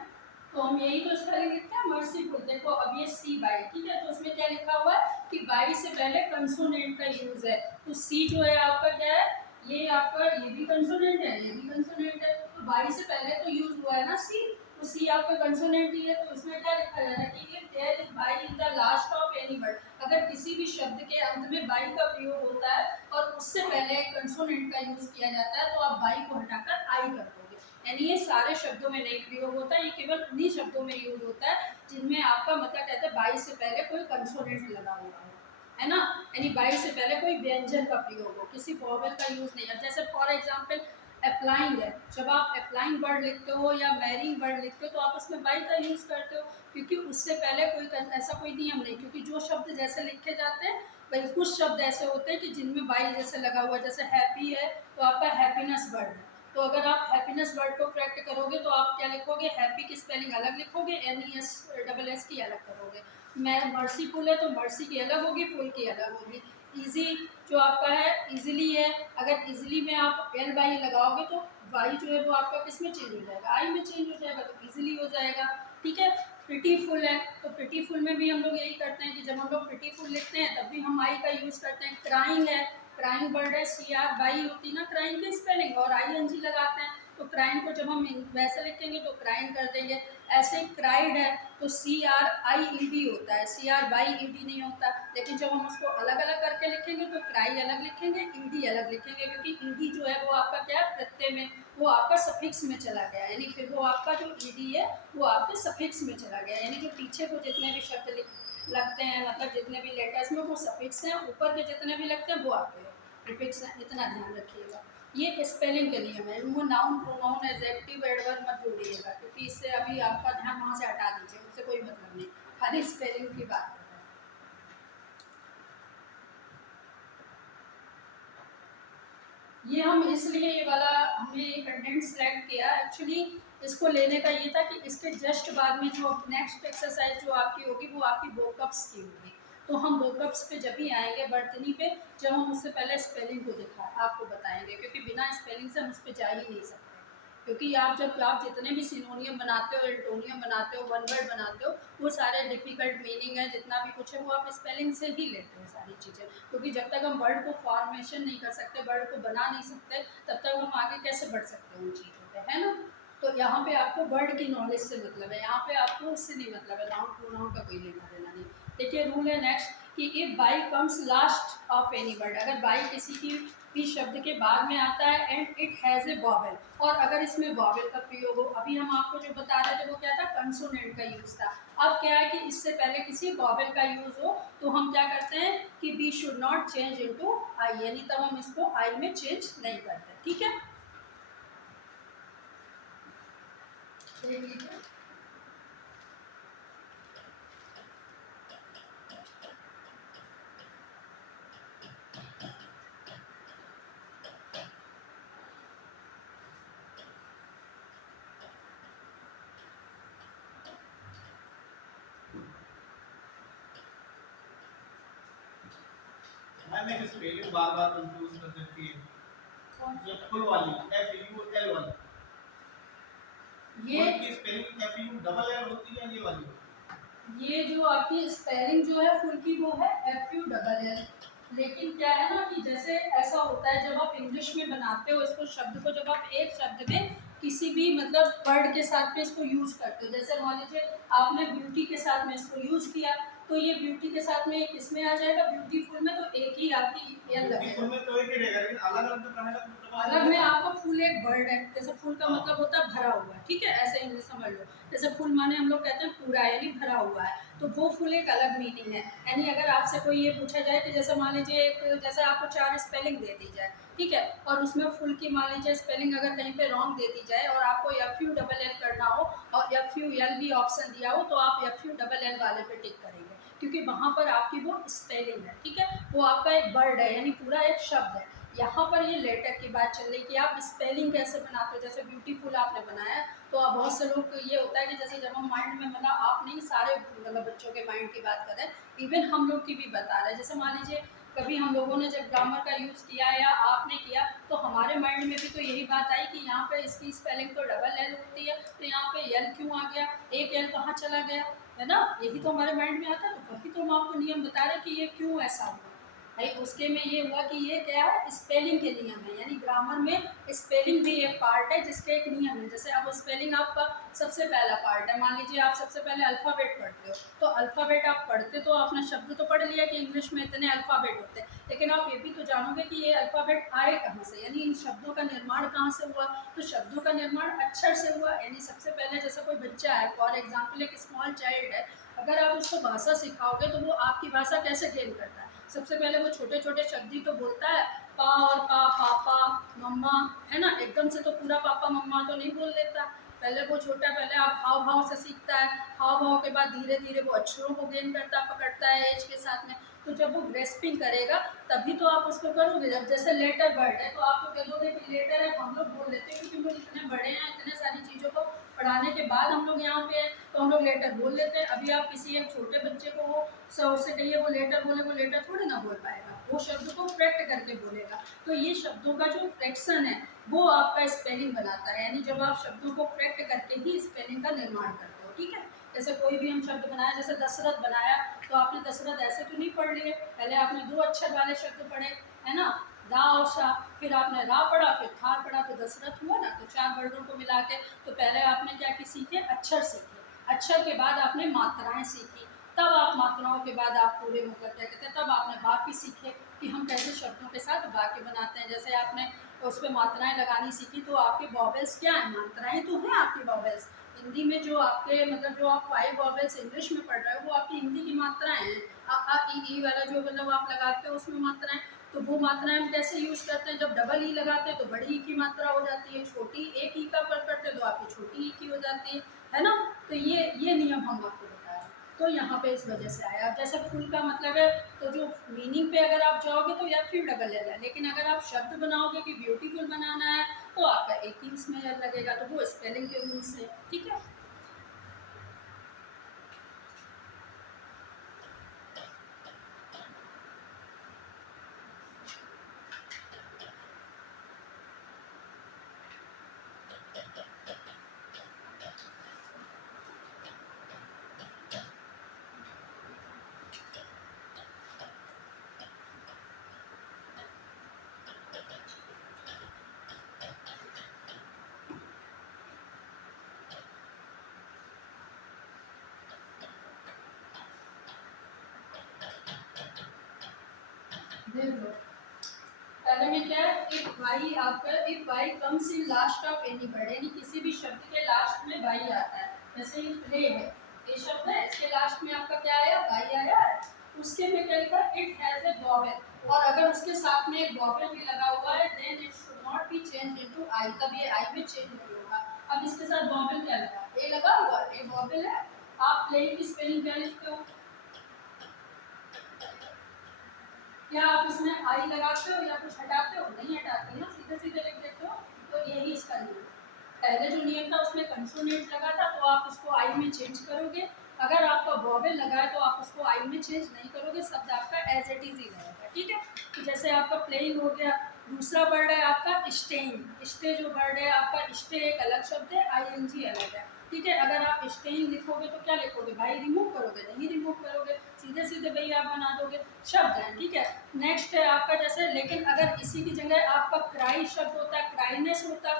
तो हम यही तो इसका लिखते हैं मर्सीफुल। देखो अब ये सी बाई, ठीक है, तो उसमें क्या लिखा हुआ है कि बाई से पहले कंसोनेंट का यूज है, तो सी जो है आपका क्या है, ये आपका ये भी कंसोनेंट है, ये भी कंसोनेंट है, तो बाई से पहले तो यूज हुआ है ना सी, तो सी आपका कंसोनेंट ही है, तो इसमें क्या लिखा जा रहा है कि if there is by in the last of any word, अगर किसी भी शब्द के अंत में बाई का प्रयोग होता है और उससे पहले कंसोनेंट का यूज किया जाता है, तो आप बाई को हटाकर आई कर दोगे, यानी ये सारे शब्दों में नहीं प्रयोग होता है, ये केवल उन्हीं शब्दों में यूज होता है जिनमें आपका मतलब कहते हैं बाई से पहले कोई कंसोनेंट लगा हुआ है ना, यानी बाई से पहले कोई व्यंजन का प्रयोग हो, किसी वॉवल का यूज नहीं है। जैसे फॉर एग्जांपल अप्लाइंग है, जब आप अप्लाइंग वर्ड लिखते हो या मैरिंग वर्ड लिखते हो तो आप उसमें बाई का यूज करते हो, क्योंकि उससे पहले कोई ऐसा कोई नियम नहीं, क्योंकि जो शब्द जैसे लिखे जाते हैं वही कुछ शब्द ऐसे होते हैं कि जिनमें बाई जैसे लगा हुआ, जैसे हैप्पी है तो आपका हैप्पीनेस वर्ड है, तो अगर आप हैप्पीनेस वर्ड को करेक्ट करोगे तो आप क्या लिखोगे, हैप्पी की स्पेलिंग अलग लिखोगे, NES की अलग करोगे। मैं मर्सीफुल है तो मर्सी की अलग होगी, फुल की अलग होगी। ईजी जो आपका है इजीली है, अगर इजीली में आप एल बाई लगाओगे तो वाई जो है वो आपका किस में चेंज हो जाएगा, आई में चेंज हो जाएगा, तो इजीली हो जाएगा। ठीक है। प्रिटीफुल है तो प्रिटीफुल में भी हम लोग यही करते हैं कि जब हम लोग प्रिटीफुल लिखते हैं तब भी हम आई का यूज़ करते हैं। क्राइंग है, क्राइंग वर्ड है, CR बाई होती ना क्राइंग की स्पेलिंग, और ING लगाते हैं, तो क्राइंग को जब हम वैसे लिखेंगे तो क्राइंग कर देंगे। ऐसे क्राइड है तो CRIED होता है, CRYED नहीं होता। लेकिन जब हम उसको अलग अलग करके लिखेंगे तो क्राई अलग लिखेंगे, ED अलग लिखेंगे, क्योंकि ED जो है वो आपका क्या है, प्रत्यय में, वो आपका सफिक्स में चला गया, यानी फिर वो आपका जो ED है वो आपके सफिक्स में चला गया, यानी जो पीछे को जितने भी शब्द लगते हैं, मतलब जितने भी लेटर्स में वो सफिक्स हैं, ऊपर के जितने भी लगते हैं वो आपके प्रीफिक्स हैं। इतना ध्यान रखिएगा। ये स्पेलिंग के नियम है। वो नाउन प्रोनाउन एडजेक्टिव एडवर्ब मत जोड़िएगा, क्योंकि इससे अभी आपका ध्यान वहाँ से हटा दीजिए, उससे कोई मतलब नहीं, खाली स्पेलिंग की बात है। ये हम इसलिए ये वाला हमने ये कंटेंट सेलेक्ट किया, एक्चुअली इसको लेने का ये था कि इसके जस्ट बाद में जो नेक्स्ट एक्सरसाइज जो आपकी होगी वो आपकी वोकअप्स की होगी। तो हम वोकअप्स पे जब भी आएंगे वर्तनी पे, जब हम उससे पहले स्पेलिंग को आपको बताएंगे, क्योंकि बिना स्पेलिंग से हम उस पर जा ही नहीं सकते। क्योंकि आप जब आप जितने भी सिनोनियम बनाते हो, एंटोनियम बनाते हो, वन वर्ड बनाते हो, वो सारे डिफिकल्ट मीनिंग है, जितना भी कुछ है वो आप स्पेलिंग से ही लेते हो सारी चीज़ें। क्योंकि जब तक हम वर्ड को फॉर्मेशन नहीं कर सकते, वर्ड को बना नहीं सकते, तब तक हम आगे कैसे बढ़ सकते हैं उन चीज़ों पे, है ना। तो यहाँ पे आपको वर्ड की नॉलेज से मतलब है, यहाँ पे आपको उससे नहीं मतलब है, नाउन प्रोनाउन का कोई लेना देना नहीं। देखिए रूल है नेक्स्ट कि if by comes last of any word, अगर बाई किसी की भी शब्द के बाद में आता है and it has a vowel, और अगर इसमें वॉवेल का प्रयोग हो, अभी हम आपको जो बता रहे थे वो क्या था, कंसोनेंट का यूज़ था। अब क्या है कि इससे पहले किसी वॉवेल का यूज़ हो तो हम क्या करते हैं कि B should not change into I, यानी तब हम इसको आई में चेंज नहीं करते। ठीक है। देख लीजिए। मैम एक स्पेलिंग बार बार कंफ्यूज कर देती है, कौन ये फुल वाली FUL वाली, ये फुल की स्पेलिंग FU होती है, ये वाली होती है। ये जो आपकी स्पेलिंग जो है फुल की वो है FULL, लेकिन क्या है ना कि जैसे ऐसा होता है जब आप इंग्लिश में बनाते हो इसको, शब्द को जब आप एक शब्द में किसी भी मतलब वर्ड के साथ में इसको यूज करते हो, जैसे मान लीजिए आपने ब्यूटी के साथ में इसको यूज किया, तो ये ब्यूटी के साथ में किसमें आ जाएगा, ब्यूटीफुल में, तो एक ही आपकी एल ब्यूटीफुल लगेगा। में तो एक ही रहेगा, लेकिन अलग अलग तो कहने का मतलब अलग में आपका फुल एक वर्ड है, जैसे फुल का मतलब होता है भरा हुआ, ठीक है, ऐसे इंग्लिश समझ लो। जैसे फुल माने हम लोग कहते हैं पूरा, यानी भरा हुआ है, तो वो फुल एक अलग मीनिंग है। यानी अगर आपसे कोई ये पूछा जाए कि जैसे मान लीजिए एक, जैसे आपको 4 स्पेलिंग दे दी जाए, ठीक है, और उसमें फुल की मान लीजिए स्पेलिंग अगर कहीं पे रॉन्ग दे दी जाए और आपको FULL करना हो और FUL भी ऑप्शन दिया हो, तो आप FULL वाले पे टिक करेंगे, क्योंकि वहाँ पर आपकी वो स्पेलिंग है, ठीक है, वो आपका एक वर्ड है, यानी पूरा एक शब्द है। यहाँ पर ये लेटर की बात चल रही कि आप स्पेलिंग कैसे बनाते हो, जैसे ब्यूटीफुल आपने बनाया, तो अब बहुत से लोग ये होता है कि जैसे जब हम माइंड में, मतलब आप नहीं, सारे मतलब बच्चों के माइंड की बात कर रहे हैं, इवन हम लोग की भी बता रहे हैं, जैसे मान लीजिए कभी हम लोगों ने जब ग्रामर का यूज़ किया या आपने किया, तो हमारे माइंड में भी तो यही बात आई कि यहाँ पे इसकी स्पेलिंग तो डबल एल होती है, तो यहाँ पे एल क्यों आ गया, एक एल कहाँ चला गया, है ना, यही तो हमारे माइंड में आता है। तो वही तो हम आपको नियम बता रहे हैं कि ये क्यों ऐसा हुआ भाई। उसके में ये हुआ कि ये क्या है, स्पेलिंग के नियम है, यानी ग्रामर में स्पेलिंग भी एक पार्ट है जिसके एक नियम है। जैसे अब स्पेलिंग आपका सबसे पहला पार्ट है, मान लीजिए आप सबसे पहले अल्फ़ाबेट पढ़ते हो, तो अल्फ़ाबेट आप पढ़ते तो आपने शब्द तो पढ़ लिया कि इंग्लिश में इतने अल्फ़ाबेट होते हैं, लेकिन आप ये भी तो जानोगे कि ये अल्फ़ाबेट आए कहाँ से, यानी इन शब्दों का निर्माण कहाँ से हुआ। तो शब्दों का निर्माण अक्षर से हुआ, यानी सबसे पहले जैसे कोई बच्चा है, फॉर एग्जाम्पल एक स्मॉल चाइल्ड है, अगर आप उसको भाषा सिखाओगे तो वो आपकी भाषा कैसे गेन करता है, सबसे पहले वो छोटे छोटे शब्द ही तो बोलता है, पा और पा, पापा, मम्मा, है ना, एकदम से तो पूरा पापा मम्मा तो नहीं बोल देता, पहले वो छोटा, पहले आप हाव भाव से सीखता है, हाव भाव के बाद धीरे धीरे वो अक्षरों को गेन करता पकड़ता है एज के साथ में। तो जब वो ग्रेस्पिंग करेगा तभी तो आप उसको करोगे। जब जैसे लेटर वर्ड है तो आप तो कह दोगे कि लेटर है, हम लोग बोल लेते हैं क्योंकि हम लोग इतने बड़े हैं, इतने सारी चीज़ों को पढ़ाने के बाद हम लोग यहाँ पे हैं तो हम लोग लेटर बोल लेते हैं। अभी आप किसी एक छोटे बच्चे को वो सौ से कहिए वो लेटर बोले, वो लेटर थोड़ी ना बोल पाएगा, वो शब्द को फ्रैक्ट करके बोलेगा। तो ये शब्दों का जो फ्रैक्शन है वो आपका स्पेलिंग बनाता है, यानी जब आप शब्दों को फ्रैक्ट करके ही स्पेलिंग का निर्माण करते हो। ठीक है, जैसे कोई भी हम शब्द बनाया, जैसे दशरथ बनाया तो आपने दशरथ ऐसे तो नहीं पढ़ लिए, पहले आपने 2 अक्षर वाले शब्द पढ़े, है ना, रा और शा, फिर आपने रा पढ़ा, फिर था पढ़ा, तो दशरथ हुआ ना। तो 4 वर्णों को मिला के तो पहले आपने क्या की सीखे, अक्षर सीखे, अक्षर के बाद आपने मात्राएं सीखी, तब आप मात्राओं के बाद आप पूरे मतलब क्या कहते हैं, तब आपने वाक्य सीखे कि हम कैसे शब्दों के साथ वाक्य बनाते हैं। जैसे आपने उस पर मात्राएं लगानी सीखी तो आपके वॉवेल्स क्या है, मात्राएं तो हैं आपकी वॉवेल्स। हिंदी में जो आपके मतलब जो आप 5 वॉवेल्स इंग्लिश में पढ़ रहे हो वो आपकी हिंदी की मात्राएं हैं। आ ई वाला जो मतलब आप लगाते हो उसमें मात्राएं, तो वो मात्राएं हम कैसे यूज़ करते हैं, जब डबल ई लगाते हैं तो बड़ी ई की मात्रा हो जाती है, छोटी एक ई का पर करते हैं तो आपकी छोटी ई की हो जाती है ना। तो ये नियम हम आपको बताए, तो यहाँ पे इस वजह से आया। अब जैसे फुल का मतलब है तो जो मीनिंग पे अगर आप जाओगे तो या फिर डबल एल है, लेकिन अगर आप शब्द बनाओगे कि ब्यूटीफुल बनाना है तो आपका एक ही इसमें एल लगेगा, तो वो स्पेलिंग के रूल से। ठीक है, देख लो पहले में क्या है, एक वाई आपका, एक Y comes in last of any word, यानी किसी भी शब्द के लास्ट में वाई आता है। जैसे ये प्ले है, ये शब्द है, इसके लास्ट में आपका क्या आया, वाई आया है। उसके में क्या लिखा, इट हैज ए वॉवेल, और अगर उसके साथ में एक वॉवेल भी लगा हुआ है then it should not be change into I, तब ये आई में चेंज नहीं होगा। अब इसके साथ वॉवेल क्या लगा, ए लगा हुआ, ए वॉवेल है। आप प्ले की स्पेलिंग क्या लिखते हो, क्या आप इसमें आई लगाते हो या कुछ हटाते हो, नहीं हटाते ना, सीधे सीधे लिख देते हो। तो यही इसका नियम, पहले जो नियम था उसमें कंसोनेंट लगा था तो आप उसको आई में चेंज करोगे, अगर आपका वॉवेल लगा है तो आप उसको आई में चेंज नहीं करोगे, शब्द आपका एज इट इज ही रहेगा। ठीक है, तो जैसे आपका प्लेइंग हो गया। दूसरा वर्ड है आपका स्टेइंग, स्टे जो वर्ड है आपका, स्टे एक अलग शब्द है, आई एन जी अलग है। ठीक है, अगर आप स्टेइंग लिखोगे तो क्या लिखोगे भाई, रिमूव करोगे, नहीं रिमूव करोगे, सीधे सीधे भाई आप बना दोगे, शब्द है। ठीक है, नेक्स्ट है आपका जैसे, लेकिन अगर इसी की जगह आपका क्राई शब्द होता, क्राइनेस होता,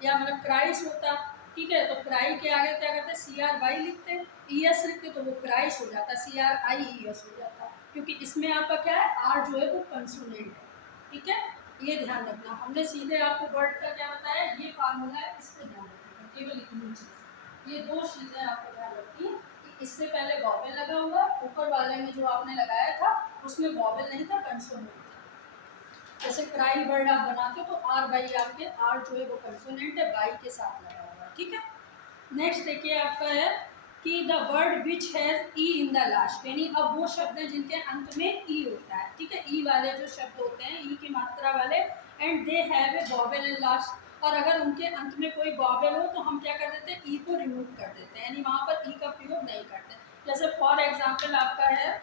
या मतलब क्राइस होता, ठीक है, तो क्राई के आगे क्या करते हैं, सी आर वाई लिखते, ई एस लिखते, तो वो क्राइस हो जाता, सी आर आई ई एस हो जाता, क्योंकि इसमें आपका क्या है, आर जो है वो कंसोनेंट है। ठीक है, ये ध्यान रखना, हमने सीधे आपको वर्ड का क्या बताया, ये फार्मूला है, इस पर ध्यान रखना, केवल इतनी चीज़, ये 2 चीज़ें आपको ध्यान रखनी है कि इससे पहले वॉवेल लगा हुआ, ऊपर वाले में जो आपने लगाया था उसमें वॉवेल नहीं था, कंसोनेंट था। जैसे क्राई वर्ड आप बनाते हो तो आर बाई आपके, आर जो है वो कंसोनेंट है, बाई के साथ लगा हुआ है। ठीक है, नेक्स्ट देखिए आपका है कि the word which has E in the last, यानी अब वो शब्द हैं जिनके अंत में ई होता है। ठीक है, ई वाले जो शब्द होते हैं ई की मात्रा वाले, and they have a vowel in last, और अगर उनके अंत में कोई वॉवेल हो तो हम क्या कर देते हैं, ई को रिमूव कर देते हैं, यानी वहाँ पर ई का प्रयोग नहीं करते। जैसे फॉर एग्जाम्पल आपका है,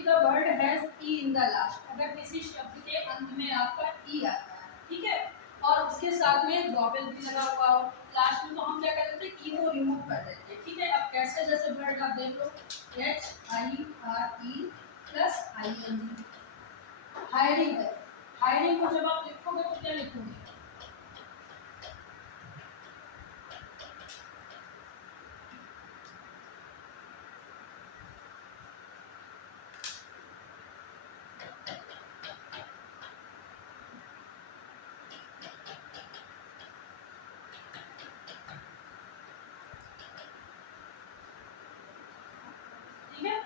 if the word has E in the last, अगर किसी शब्द के अंत में आपका ई आता है, ठीक है, और उसके साथ में एक वॉवेल भी लगा हुआ हो लास्ट में, तो हम क्या कर देते हैं, ई को रिमूव कर देते हैं, ठीक है। अब कैसे, जैसे वर्ड आप देख लो HIRE प्लस ING, हायरिंग है। हायरिंग को जब आप लिखोगे तो क्या लिखोगे, ठीक है।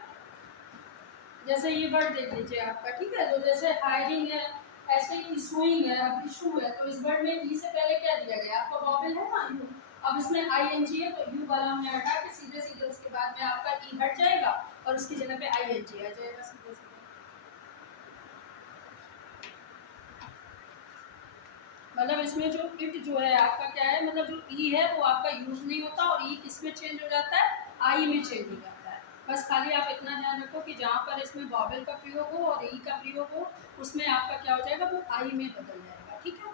जैसे ये वर्ड देख लीजिए आपका, ठीक है, तो जैसे हायरिंग है, ऐसे इशूइंग है, अब इशू है तो इस वर्ड में ई से पहले क्या दिया गया आपका वॉवेल है ना यू, अब इसमें ING है तो यू वाला हमने हटा के सीधे सीधे उसके बाद में आपका ई हट जाएगा और उसकी जगह पे ING आ जाएगा सीधे सीधे। मतलब इसमें जो इट जो है आपका क्या है, मतलब जो ई है वो आपका यूज नहीं होता और ई किस में चेंज हो जाता है, आई में चेंज हो जाता है। बस खाली आप इतना ध्यान रखो कि जहाँ पर इसमें वॉवेल का प्रयोग हो और ई का प्रयोग हो उसमें आपका क्या हो जाएगा, वो आई में बदल जाएगा, ठीक है।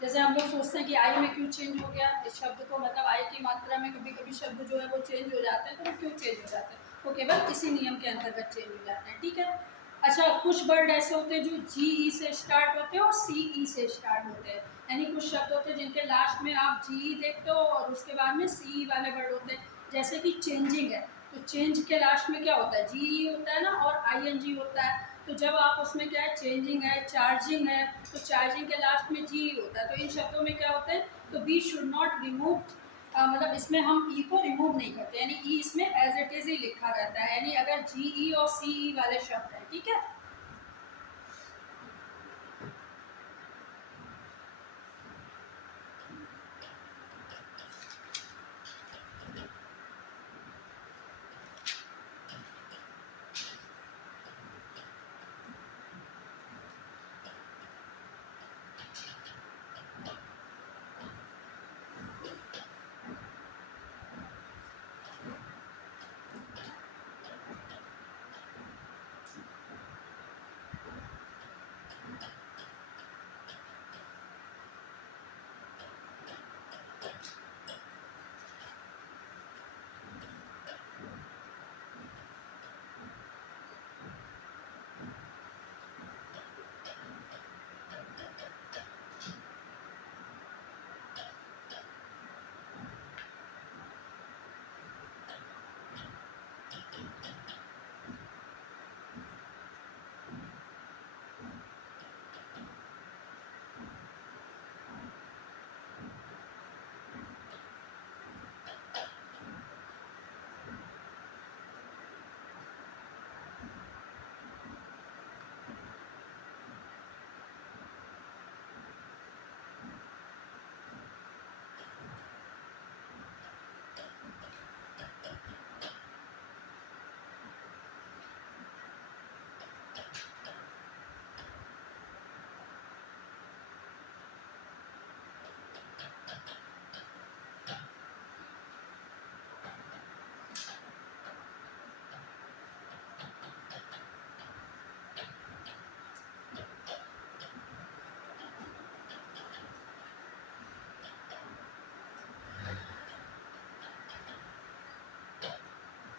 जैसे हम लोग सोचते हैं कि आई में क्यों चेंज हो गया इस शब्द को, मतलब आई की मात्रा में कभी कभी शब्द जो है वो चेंज हो जाते हैं, तो वो क्यों चेंज हो जाते हैं, वो केवल इसी नियम के अंतर्गत चेंज हो जाते हैं, ठीक है। अच्छा, कुछ वर्ड ऐसे होते हैं जो GE से स्टार्ट होते हैं और CE से स्टार्ट होते हैं, यानी कुछ शब्द होते हैं जिनके लास्ट में आप GE देखते हो और उसके बाद में CE वाले वर्ड होते हैं, जैसे कि चेंजिंग है, तो चेंज के लास्ट में क्या होता है, GE होता है ना और ING होता है, तो जब आप उसमें क्या है, चेंजिंग है, चार्जिंग है, तो चार्जिंग के लास्ट में GE होता है, तो इन शब्दों में क्या होता है, तो वी शुड नॉट रिमूव, मतलब इसमें हम ई को रिमूव नहीं करते, यानी ई इसमें एज इट इज ही लिखा रहता है, यानी अगर GE और CE वाले शब्द हैं, ठीक है।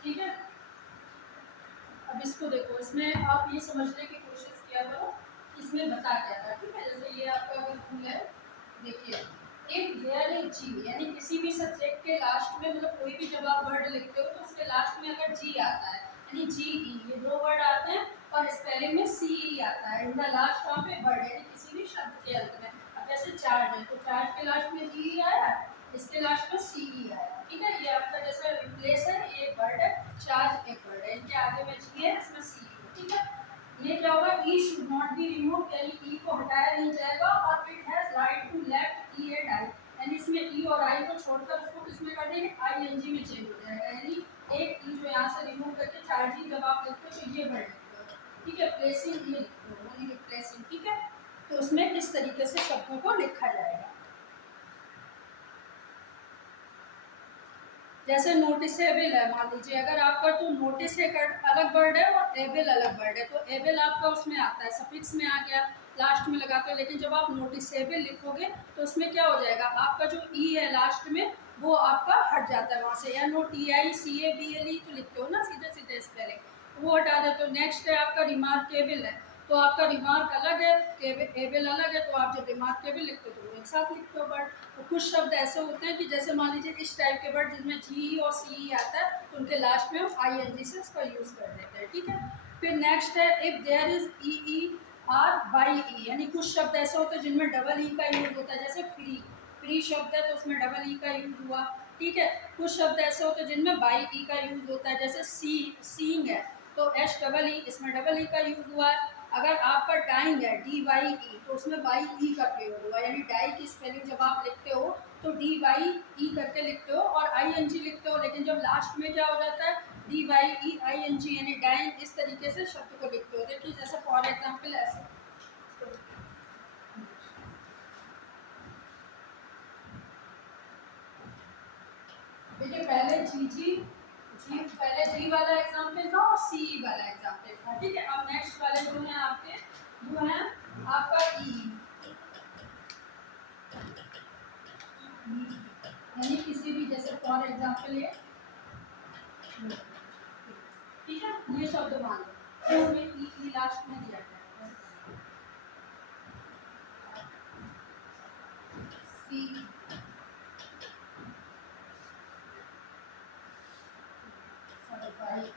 ठीक है, अब इसको देखो, इसमें आप ये समझने की कोशिश किया करो इसमें बता क्या था, ठीक है। जैसे ये आपका अगर फूल है, देखिए एक देयर इज जी, यानी किसी भी सब्जेक्ट के लास्ट में, मतलब कोई भी जब आप वर्ड लिखते हो तो उसके लास्ट में अगर जी आता है, यानी GE, ये दो वर्ड आते हैं और स्पेलिंग में CE आता है इन the last of a word, यानी किसी भी शब्द के अंत में। अब जैसे चार्ज है तो चार्ज के लास्ट में GE आया, इसके लास्ट में CE आया, ठीक है। ये आपका जैसे रिप्लेस है, ये वर्ड है, चार्ज एक वर्ड है, इनके आगे में जी है, इसमें CE है, ठीक है। ये क्या होगा, E should not be remove, यानी ई को हटाया नहीं जाएगा, और it has right to left E and I, यानी इसमें ई और आई को छोड़कर उसको किसमें कर देंगे, ING में चेंज हो जाएगा, यानी एक ई जो यहाँ से रिमूव करके चार्जिंग जब आप लिखते हो तो ये वर्ड लिखते हो, ठीक है, प्लेसिंग ये लिखते हो, यानी रिप्लेसिंग, ठीक है। तो उसमें इस तरीके से शब्दों को लिखा जाएगा। जैसे नोटिसेबल है, मान लीजिए अगर आपका तो नोटिस एक अलग वर्ड है और एबल अलग वर्ड है, तो एबल आपका उसमें आता है, सफिक्स में आ गया, लास्ट में लगाते हो। लेकिन जब आप नोटिसेबल लिखोगे तो उसमें क्या हो जाएगा, आपका जो ई है लास्ट में वो आपका हट जाता है वहाँ से, NOTICABLE तो लिखते हो ना सीधे सीधे स्पेलिंग, वो हटा देते हो। नेक्स्ट है आपका रिमार्केबल है, तो आपका रिमार्क अलग है, एबल अलग है, तो आप जब रिमार्केबल लिखते हो तो वो एक साथ लिखते हो वर्ड। तो कुछ शब्द ऐसे होते हैं कि जैसे मान लीजिए इस टाइप के वर्ड जिसमें GE और CE आता है, तो उनके लास्ट में हम ING से इसका यूज़ कर देते हैं, ठीक है। फिर नेक्स्ट है इफ़ देयर इज EER/E, यानी कुछ शब्द ऐसे होते हैं जिनमें डबल ई का यूज़ होता है, जैसे फ्री, फ्री शब्द है तो उसमें डबल ई का यूज़ हुआ, ठीक है। कुछ शब्द ऐसे होते हैं जिनमें बाई ई का यूज़ होता है, जैसे सीइंग है तो SEE, इसमें डबल ई का यूज़ हुआ है। अगर आपका डाइंग है DYE, तो उसमें बाई ई का प्रयोग हुआ, यानी डाई की स्पेलिंग जब आप लिखते हो तो DYE करके लिखते हो और ING लिखते हो, लेकिन जब लास्ट में क्या हो जाता है DYEING, यानी डाइंग, इस तरीके से शब्द को लिखते हो। देखिए जैसे फॉर एग्जाम्पल ऐसे, देखिए पहले पहले जी वाला एग्जाम्पल था और CE वाला एग्जाम्पल था, ठीक है। अब नेक्स्ट वाले जो है आपके, जो है आपका यानी किसी भी, जैसे फॉर एग्जाम्पल ये, ठीक है, ये शब्द मान लो इसमें ई लास्ट में दिया गया है, सी, सॉरी,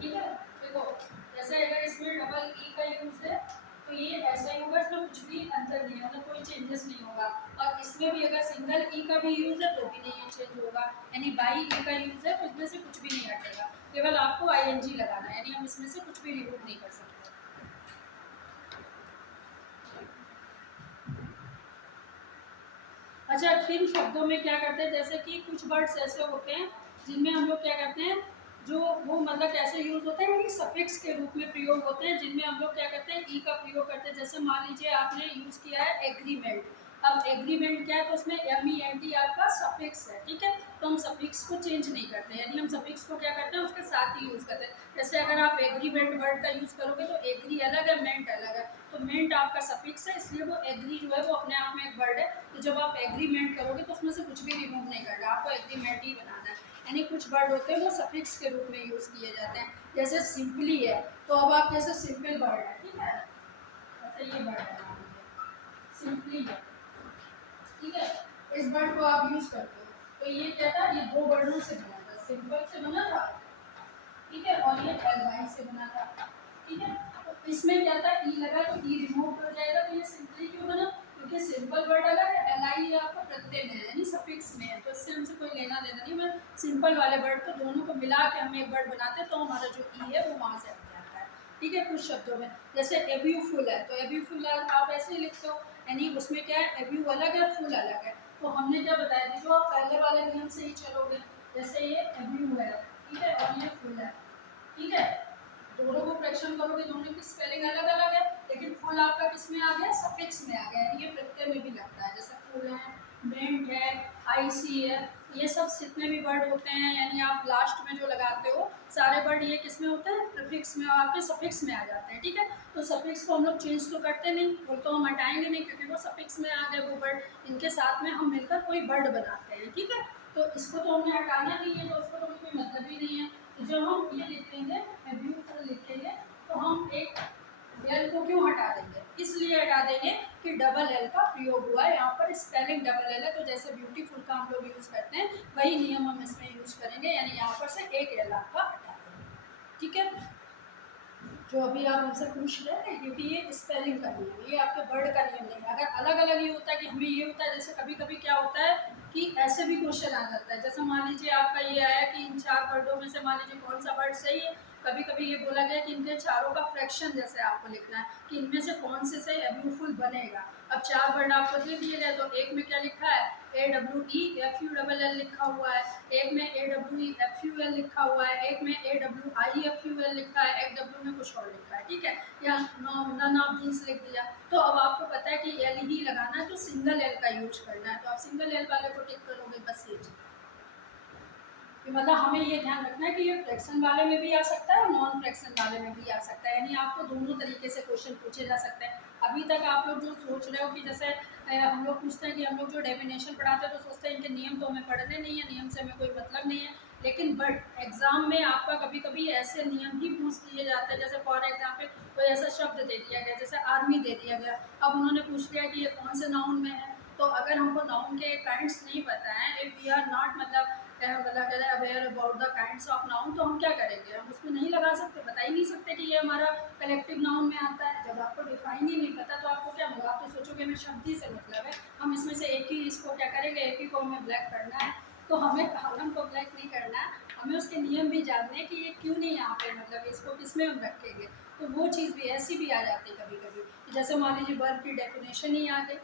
ठीक है। देखो जैसे अगर इसमें डबल ई का यूज है तो ये ऐसा ही होगा, इसमें कुछ भी अंतर नहीं है, मतलब कोई चेंजेस नहीं होगा। और इसमें भी अगर सिंगल ई का भी यूज है तो भी नहीं ये चेंज होगा, यानी बाई ई का यूज है तो इसमें से कुछ भी नहीं हटेगा, केवल आपको ING लगाना है, यानी हम इसमें से कुछ भी रिमूव नहीं कर सकते। अच्छा, किन शब्दों में क्या करते हैं, जैसे कि कुछ वर्ड्स ऐसे होते हैं जिनमें हम लोग क्या करते हैं, जो वो मतलब कैसे यूज होते हैं, सफिक्स के रूप में प्रयोग होते हैं, जिनमें हम लोग क्या करते हैं ई का प्रयोग करते हैं। जैसे मान लीजिए आपने यूज किया है एग्रीमेंट, अब एग्रीमेंट क्या है तो उसमें MENT आपका सफिक्स है, ठीक है। तो हम सफिक्स को चेंज नहीं करते, यानी हम सफिक्स को क्या करते हैं उसके साथ ही यूज करते हैं। जैसे अगर आप एग्रीमेंट वर्ड का यूज करोगे तो एग्री अलग है, मेंट अलग है, तो मेंट आपका सफिक्स है, इसलिए वो एग्री जो है वो अपने आप में एक वर्ड है। तो जब आप एग्रीमेंट करोगे तो उसमें से कुछ भी रिमूव नहीं करना, आपको एग्रीमेंट ही बनाना है। यानी कुछ वर्ड होते हैं वो सफिक्स के रूप में यूज़ किए जाते हैं, जैसे सिंपली है, तो अब आप जैसे सिंपल वर्ड है, ठीक है, जैसे ये वर्ड है मान लीजिए सिंपली है, ठीक है, इस वर्ड को आप यूज़ करते हो, तो ये क्या था, ये दो वर्डों से बना था, सिंपल से बना था, ठीक है, और ये एडवाइस से बना था, ठीक है। तो इसमें क्या था, ई लगा तो ई रिमूव हो जाएगा, तो ये सिंपली क्यों बना, क्योंकि सिंपल वर्ड अलग है, एल आई आपका प्रत्यय में है यानी सफिक्स में है, तो इससे हमसे कोई लेना देना नहीं। मैं सिंपल वाले वर्ड को दोनों को मिला के हम एक वर्ड बनाते हैं तो हमारा जो ई है वो वहाँ से हट जाता है। ठीक है, कुछ शब्दों में जैसे एब्यूफुल है, तो एब्यूफुल आप ऐसे ही लिखते हो, यानी उसमें क्या है, एब्यू अलग है, फुल अलग है। तो हमने क्या बताया कि जो आप पहले वाले नियम से ही चलोगे, जैसे ये एब्यू है, ठीक है, और ये फुल है, ठीक है, दोनों को फ्रैक्शन करोगे, दोनों की स्पेलिंग अलग अलग है, लेकिन फुल आपका किस में आ गया, सफिक्स में आ गया, यानी ये प्रत्यय में भी लगता है, जैसे फुल है, मेंट है, आईसी है, ये सब जितने भी वर्ड होते हैं, यानी आप लास्ट में जो लगाते हो सारे वर्ड ये किस में होते हैं, प्रीफिक्स में, और आपके सफिक्स में आ जाते हैं। ठीक है, तो सफिक्स को हम लोग चेंज तो करते नहीं, फुल तो हम हटाएंगे नहीं क्योंकि वो सफिक्स में आ गए वो वर्ड, इनके साथ में हम मिलकर कोई वर्ड बनाते हैं। ठीक है, तो इसको तो हमने हटाना नहीं है, तो उसको तो कोई मतलब ही नहीं है। तो जब हम ये लिखेंगे, एब्यूफुल लिखेंगे, तो हम एक एल को क्यों हटा देंगे, इसलिए हटा देंगे कि डबल एल का प्रयोग हुआ है, यहाँ पर स्पेलिंग डबल एल है, तो जैसे ब्यूटीफुल का हम लोग यूज़ करते हैं वही नियम हम इसमें यूज़ करेंगे, यानी यहाँ पर से एक एल आपका हटा देंगे। ठीक है, जो अभी आप हमसे पूछ रहे हैं, क्योंकि ये स्पेलिंग का नियम है, ये आपके वर्ड का नियम नहीं है। अगर अलग अलग ये होता है कि हमें ये होता है, जैसे कभी कभी क्या होता है कि ऐसे भी क्वेश्चन आ जाता है, जैसे मान लीजिए आपका ये आया कि इन 4 वर्डों में से मान लीजिए कौन सा वर्ड सही है, कभी कभी ये बोला गया कि इनके चारों का फ्रैक्शन जैसे आपको लिखना है कि इनमें से कौन से सही एब्यूफुल बनेगा। अब 4 वर्ड आपको दे दिए गए, तो एक में क्या लिखा है, AWEFULL लिखा हुआ है, एक में AWEFUL लिखा हुआ है, एक में AWIFUL लिखा है, एक डब्ल्यू में कुछ और लिखा है। ठीक है, या नन ऑफ दीस लिख दिया, तो अब आपको पता है कि एल ही लगाना है, तो सिंगल एल का यूज करना है, तो आप सिंगल एल वाले को टिक करोगे, बस ये चीज़। मतलब हमें ये ध्यान रखना है कि ये फ्रैक्शन वाले में भी आ सकता है और नॉन फ्रैक्शन वाले में भी आ सकता है, यानी आपको दोनों तरीके से क्वेश्चन पूछे जा सकते हैं। अभी तक आप लोग जो सोच रहे हो कि जैसे हम लोग पूछते हैं कि हम लोग जो डेफिनेशन पढ़ाते हैं तो सोचते हैं इनके नियम तो हमें पढ़ने नहीं है, नियम से हमें कोई मतलब नहीं है, लेकिन बट एग्जाम में आपका कभी कभी ऐसे नियम ही पूछ दिए जाते हैं, जैसे फॉर एग्जाम्पल कोई ऐसा शब्द दे दिया गया, जैसे आर्मी दे दिया गया, अब उन्होंने पूछ लिया कि ये कौन से नाउन में है, तो अगर हमको नाउन के काइंड्स नहीं पता है, इफ वी आर नॉट मतलब aware about the kinds of noun, तो हम क्या करेंगे, हम उसमें नहीं लगा सकते, बता ही नहीं सकते कि ये हमारा कलेक्टिव नाउन में आता है। जब आपको डिफाइन ही नहीं पता तो आपको क्या होगा, आप तो सोचोगे हमें शब्द ही से मतलब है, हम इसमें से एक ही इसको क्या करेंगे, एक ही को हमें ब्लैक करना है, तो हमें कॉलम को ब्लैक नहीं करना है, हमें उसके नियम भी जानने हैं कि ये क्यों नहीं यहाँ पे, मतलब इसको किस में हम रखेंगे, तो वो चीज़ भी ऐसी भी आ जाती है कभी कभी, जैसे मान लीजिए वर्ब की डेफिनेशन ही आ गई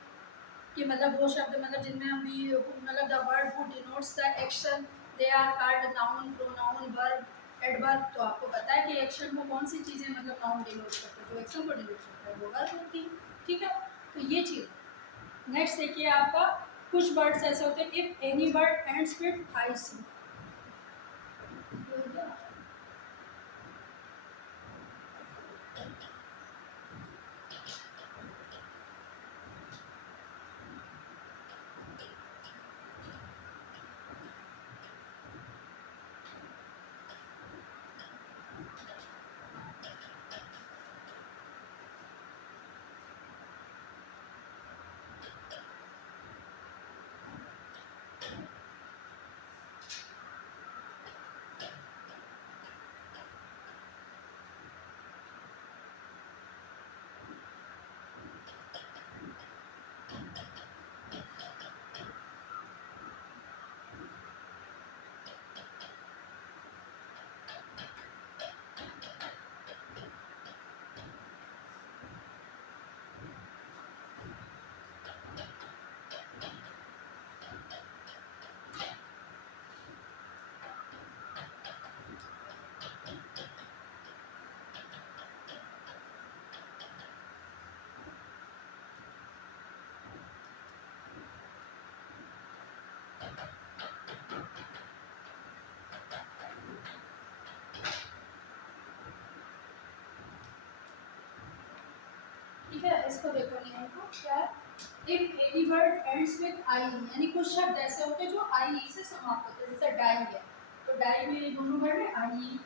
कि मतलब वो शब्द मतलब जिनमें हम भी मतलब the word who denotes the action they are called noun, pronoun, verb, adverb, तो आपको पता है कि एक्शन को कौन सी चीज़ें मतलब नाउन डिनोट करते हैं, जो एक्शन को डिनोट करता है वो वर्ब होती है। ठीक है, तो ये चीज़। नेक्स्ट देखिए आपका, कुछ वर्ड्स ऐसे होते हैं if any word ends with I C, ठीक है, इसको देखो नियम को क्या है, if any word ends with I, यानी कुछ शब्द ऐसे होते हैं जो आई से समाप्त होते हैं, जैसे डाई है, तो डाई में ये दोनों वर्ड है आई,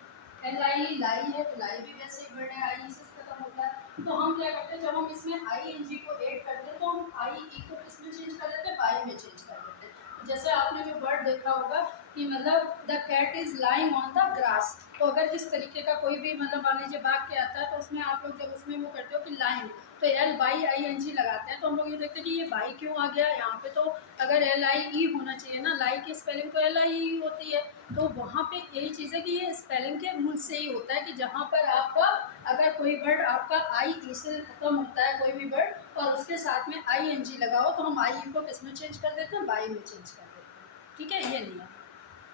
एल आई, लाई है, तो लाई भी वैसे ही वर्ड है, आई से खत्म होता है, तो हम क्या करते हैं जब हम इसमें आई एन जी को ऐड करते हैं तो हम आई ई को किसमें चेंज कर देते हैं, वाई में चेंज कर देते हैं। तो जैसे आपने जो वर्ड देखा होगा कि मतलब the cat is lying on the grass. तो अगर इस तरीके का कोई भी मतलब मान लीजिए भाग के आता है तो उसमें आप लोग जब उसमें वो करते हो कि लाइंग, तो LYING लगाते हैं, तो हम लोग ये देखते हैं कि ये बाई क्यों आ गया यहाँ पे। तो अगर LIE होना चाहिए ना, लाई की स्पेलिंग तो LIE होती है। तो वहाँ पे यही चीज़ है कि ये स्पेलिंग के रूल से ही होता है कि जहाँ पर आपका अगर कोई वर्ड आपका IE से खत्म होता है, कोई भी वर्ड, और उसके साथ में ING लगाओ, तो हम IE को किस में चेंज कर देते हैं, बाई में चेंज कर देते हैं। ठीक है, ये नियम।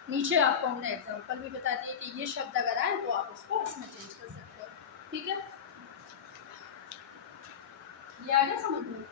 नीचे आपको हमने एग्जांपल भी बता दिए कि ये शब्द अगर आए तो आप उसको इसमें चेंज कर सकते हो। ठीक है, ये आ गया समझ में?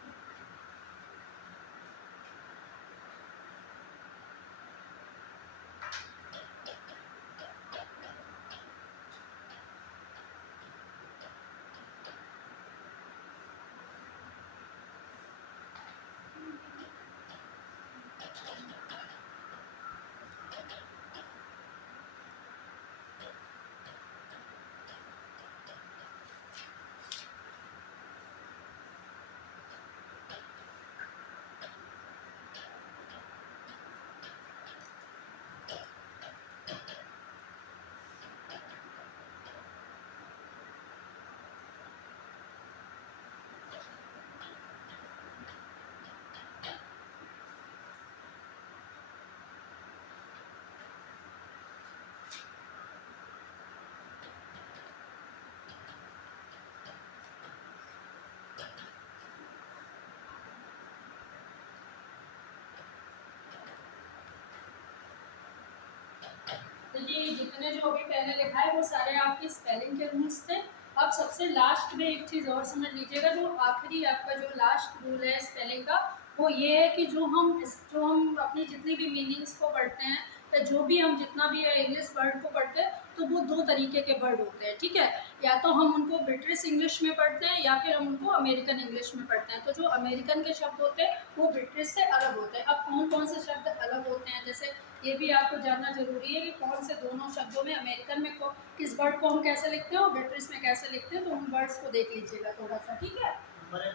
देखिए जितने जो अभी पहले लिखा है वो सारे आपके स्पेलिंग के रूल्स थे। अब सबसे लास्ट में एक चीज़ और समझ लीजिएगा, जो आखिरी आपका जो लास्ट रूल है स्पेलिंग का, वो ये है कि जो हम अपनी जितनी भी मीनिंग्स को पढ़ते हैं, तो जो भी हम जितना भी इंग्लिश वर्ड को पढ़ते हैं, तो वो दो तरीके के वर्ड होते हैं। ठीक है, या तो हम उनको ब्रिटिश इंग्लिश में पढ़ते हैं या फिर हम उनको अमेरिकन इंग्लिश में पढ़ते हैं। तो जो अमेरिकन के शब्द होते हैं वो ब्रिटिश से अलग होते हैं। अब कौन कौन से शब्द अलग होते हैं, जैसे ये भी आपको जानना जरूरी है कि कौन से दोनों शब्दों में, अमेरिकन में किस वर्ड को हम कैसे लिखते हैं और ब्रिटिश में कैसे लिखते हैं, तो उन वर्ड्स को देख लीजिएगा थोड़ा सा। ठीक है, कलर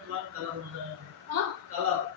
हो जाएगा। हाँ कलर,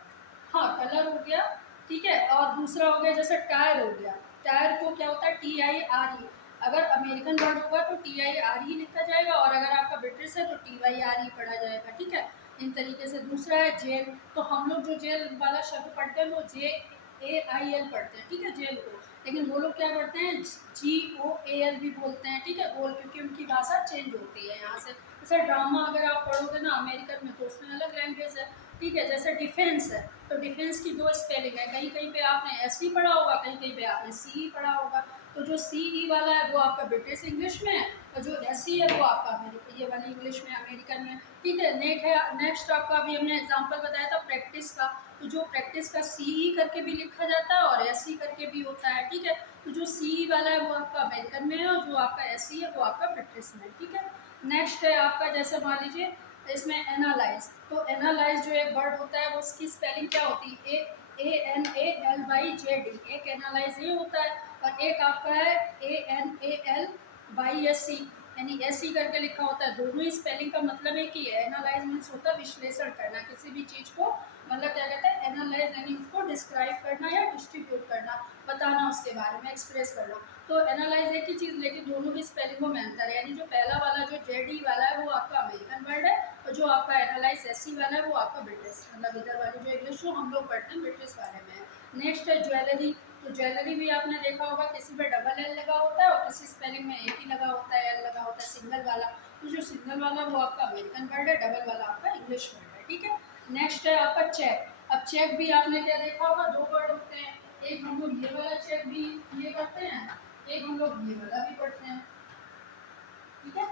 हाँ, कलर हो गया। ठीक है, और दूसरा हो गया जैसे टायर हो गया। टायर को क्या होता है, TIRE। अगर अमेरिकन वर्ड होगा तो TIRE लिखा जाएगा, और अगर आपका ब्रिटिश है तो TYRE पढ़ा जाएगा। ठीक है, इन तरीके से। दूसरा है जेल, तो हम लोग जो जेल वाला शब्द पढ़ते हैं वो JAIL पढ़ते हैं। ठीक है, जेल को, लेकिन वो लोग क्या पढ़ते हैं, GOAL भी बोलते हैं। ठीक है, गोल, क्योंकि उनकी भाषा चेंज होती है यहाँ से। जैसे ड्रामा अगर आप पढ़ोगे ना अमेरिकन में, तो उसमें अलग लैंग्वेज है। ठीक है, जैसे डिफेंस है, तो डिफेंस की दो स्पेलिंग है, कहीं कहीं पे आपने SE पढ़ा होगा, कहीं कहीं पे आपने CE पढ़ा होगा। तो जो CE वाला है वो आपका ब्रिटिश इंग्लिश में है, और जो SE है वो आपका ये वाली इंग्लिश में, अमेरिकन में। ठीक है, नेक्स्ट आपका अभी हमने एग्जांपल बताया था प्रैक्टिस का, तो जो प्रैक्टिस का CE करके भी लिखा जाता है और SE करके भी होता है। ठीक है, तो जो CE वाला है वो आपका अमेरिकन में है, और जो आपका SE है वो आपका ब्रिटिश में है। ठीक है, नेक्स्ट है आपका, जैसे मान लीजिए इसमें एनालाइज, तो एनालाइज जो एक वर्ड होता है वो उसकी स्पेलिंग क्या होती है, ANALYZD। एक एनालाइज ये होता है, और एक आपका है ANALYSE, यानी SE करके लिखा होता है। दोनों ही स्पेलिंग का मतलब एक ही है। एनालाइज मीन्स होता है विश्लेषण करना, किसी भी चीज़ को मतलब क्या कहते हैं, एनालाइज यानी उसको डिस्क्राइब करना या डिस्ट्रीब्यूट करना, बताना उसके बारे में, एक्सप्रेस करना। तो एनालाइज एक ही चीज़, लेकिन दोनों की स्पेलिंगों में अंतर है। यानी जो पहला वाला जो JD वाला है वो आपका अमेरिकन वर्ड है, और जो आपका एनालाइज SE वाला है वो आपका ब्रिटिश, मतलब इधर वाली जो इंग्लिश जो हम लोग पढ़ते हैं ब्रिटिश वाले में है। नेक्स्ट है ज्वेलरी, तो ज्वेलरी भी आपने देखा होगा, किसी पे डबल L लगा होता है और किसी स्पेलिंग में एक ही लगा होता है, L लगा होता है, सिंगल वाला। तो जो सिंगल वाला वो आपका अमेरिकन वर्ड है, डबल वाला आपका इंग्लिश वर्ड है। ठीक है, नेक्स्ट है आपका चेक। अब चेक भी आपने क्या देखा होगा, दो वर्ड होते हैं, एक हम लोग ये वाला चेक भी ये करते हैं, एक हम लोग ये वाला भी पढ़ते हैं। ठीक है,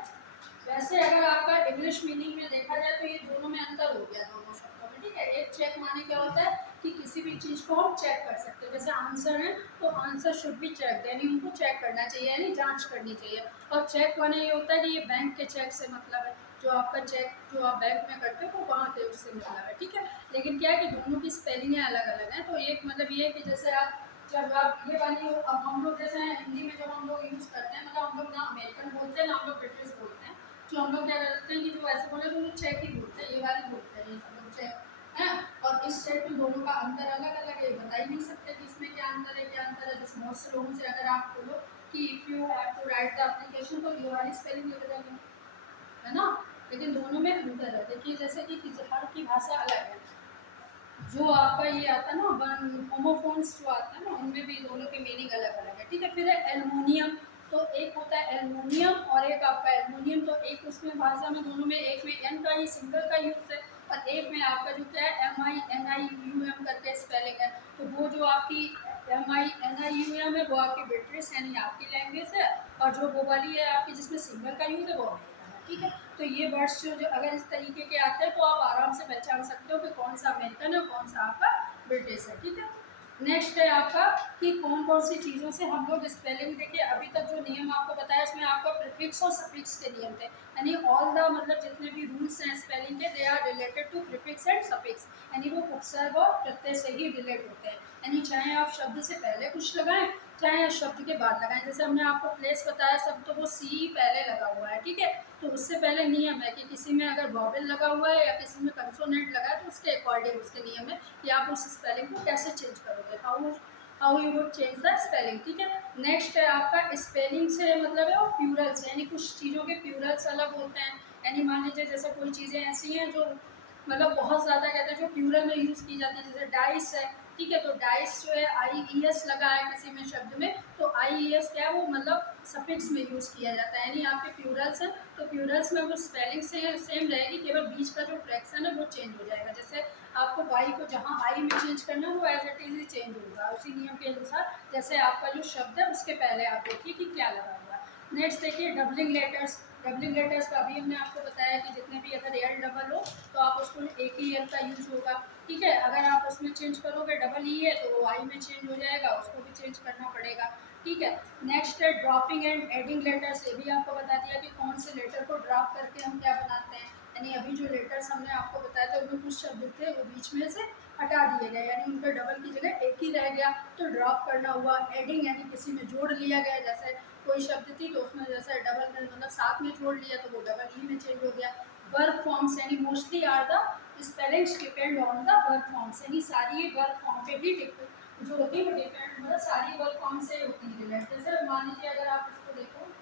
वैसे अगर आपका इंग्लिश मीनिंग में देखा जाए तो ये दोनों में अंतर हो गया, दोनों शब्दों में। ठीक है, एक चेक माने क्या होता है कि किसी भी चीज़ को हम चेक कर सकते हैं, जैसे आंसर है तो आंसर शुड बी चेक, यानी उनको चेक करना चाहिए, यानी जांच करनी चाहिए। और चेक माने ये होता है कि ये बैंक के चेक से मतलब है, जो आपका चेक जो आप बैंक में करते हो वो वहाँ के उससे मतलब है। ठीक है, लेकिन क्या है कि दोनों की स्पेलिंगें अलग अलग हैं। तो एक मतलब ये है कि जैसे आप जब आप ये वाली, अब हम लोग जैसे हिंदी में जब हम लोग यूज़ करते हैं, मतलब हम लोग ना अमेरिकन बोलते हैं ना हम लोग ब्रिटिश बोलते हैं, जो हम लोग क्या करते हैं कि जो ऐसे बोले तो वो चेक ही बोलते हैं, ये वाली बोलते हैं, ये सब लोग चेक है। और इस चेक में दोनों का अंतर अलग अलग है, बता ही नहीं सकते कि इसमें क्या अंतर है क्या अंतर है। जैसे बहुत से लोगों से अगर आप बोलो कि if you have to write the application तो ये वाली स्पेलिंग लिख देंगे, है ना। लेकिन दोनों में अंतर है। देखिए जैसे कि हर की भाषा अलग है। जो आपका ये आता है ना वन होमोफोन्स जो आता है ना, उनमें भी दोनों के मीनिंग अलग अलग है, ठीक है। फिर है एल्युमिनियम, तो एक होता है एल्युमिनियम और एक आपका एल्युमिनियम, तो एक उसमें भाषा में दोनों में एक में एन का ही सिंगल का यूज़ है और एक में आपका जो क्या है MINIUM करके स्पेलिंग है। तो वो जो आपकी MINIUM है वो आपकी ब्रिटिश यानी आपकी लैंग्वेज है, और जो वो वाली है आपकी जिसमें सिंगल का यूज़ है वो अमेरिकन है, ठीक है। तो ये वर्ड्स जो अगर इस तरीके के आते हैं तो आप आराम से पहचान सकते हो कि कौन सा अमेरिकन है कौन सा आपका ब्रिटिश है, ठीक है। नेक्स्ट है आपका कि कौन कौन सी चीज़ों से हम लोग स्पेलिंग, देखिए अभी तक जो नियम आपको बताया इसमें आपका प्रीफिक्स और सफिक्स के नियम थे, यानी ऑल द मतलब जितने भी रूल्स हैं स्पेलिंग के they are related to prefix and suffix, यानी वो उपसर्ग और प्रत्यय से ही रिलेट होते हैं। यानी चाहे आप शब्द से पहले कुछ लगाएं चाहे शब्द के बाद लगाएं, जैसे हमने आपको प्लेस बताया सब तो वो सी पहले लगा हुआ है, ठीक है। तो उससे पहले नियम है कि किसी में अगर वॉवेल लगा हुआ है या किसी में कंसोनेंट लगा है तो उसके अकॉर्डिंग उसके नियम है कि आप उस स्पेलिंग को कैसे चेंज करोगे, how you would change the spelling, ठीक है। नेक्स्ट है आपका स्पेलिंग से मतलब है वो प्लूरल्स, यानी कुछ चीज़ों के प्लूरल्स अलग होते हैं। यानी मान लीजिए जैसे कोई चीज़ें ऐसी हैं जो मतलब बहुत ज़्यादा कहते हैं जो प्लूरल में यूज़ की जाती है, जैसे डाइस है, ठीक है। तो डाइस जो है IES लगा है किसी में शब्द में, तो IES क्या है वो मतलब सफिक्स में यूज़ किया जाता है, यानी आपके प्लूरल्स हैं तो प्लूरल्स में वो स्पेलिंग से सेम रहेगी, केवल बीच का जो फ्रैक्शन है वो चेंज हो जाएगा। जैसे आपको वाई को जहाँ आई में चेंज करना है वो एज इट इज ही चेंज होगा उसी नियम के अनुसार, जैसे आपका जो शब्द है उसके पहले आप देखिए कि क्या लगा हुआ है। नेक्स्ट देखिए डबलिंग लेटर्स, डबलिंग लेटर्स का अभी हमने आपको बताया कि जितने भी अगर एल डबल हो तो आप उसको एक ही एल का यूज होगा, ठीक है। अगर आप उसमें चेंज करोगे डबल ई है तो वो आई में चेंज हो जाएगा, उसको भी चेंज करना पड़ेगा, ठीक है। नेक्स्ट है ड्रॉपिंग एंड एडिंग लेटर्स, ये भी आपको बता दिया कि कौन से लेटर को ड्रॉप करके हम क्या बनाते हैं, यानी अभी जो लेटर्स हमने आपको बताया था उनमें कुछ शब्द थे वो बीच में से हटा दिए गए, यानी उनका डबल की जगह एक ही रह गया तो ड्रॉप करना हुआ। एडिंग यानी किसी में जोड़ लिया गया, जैसे कोई शब्द थी तो उसमें जैसे डबल में मतलब साथ में जोड़ लिया तो वो डबल ई में चेंज हो गया। वर्ब फॉर्म्स यानी mostly are the spellings depend on the verb forms, यानी सारी वर्ब फॉर्म पे ही जो होती है वो डिपेंड मतलब सारी वर्ब फॉर्म से होती है रिलेट। जैसे मान लीजिए अगर आप इसको देखो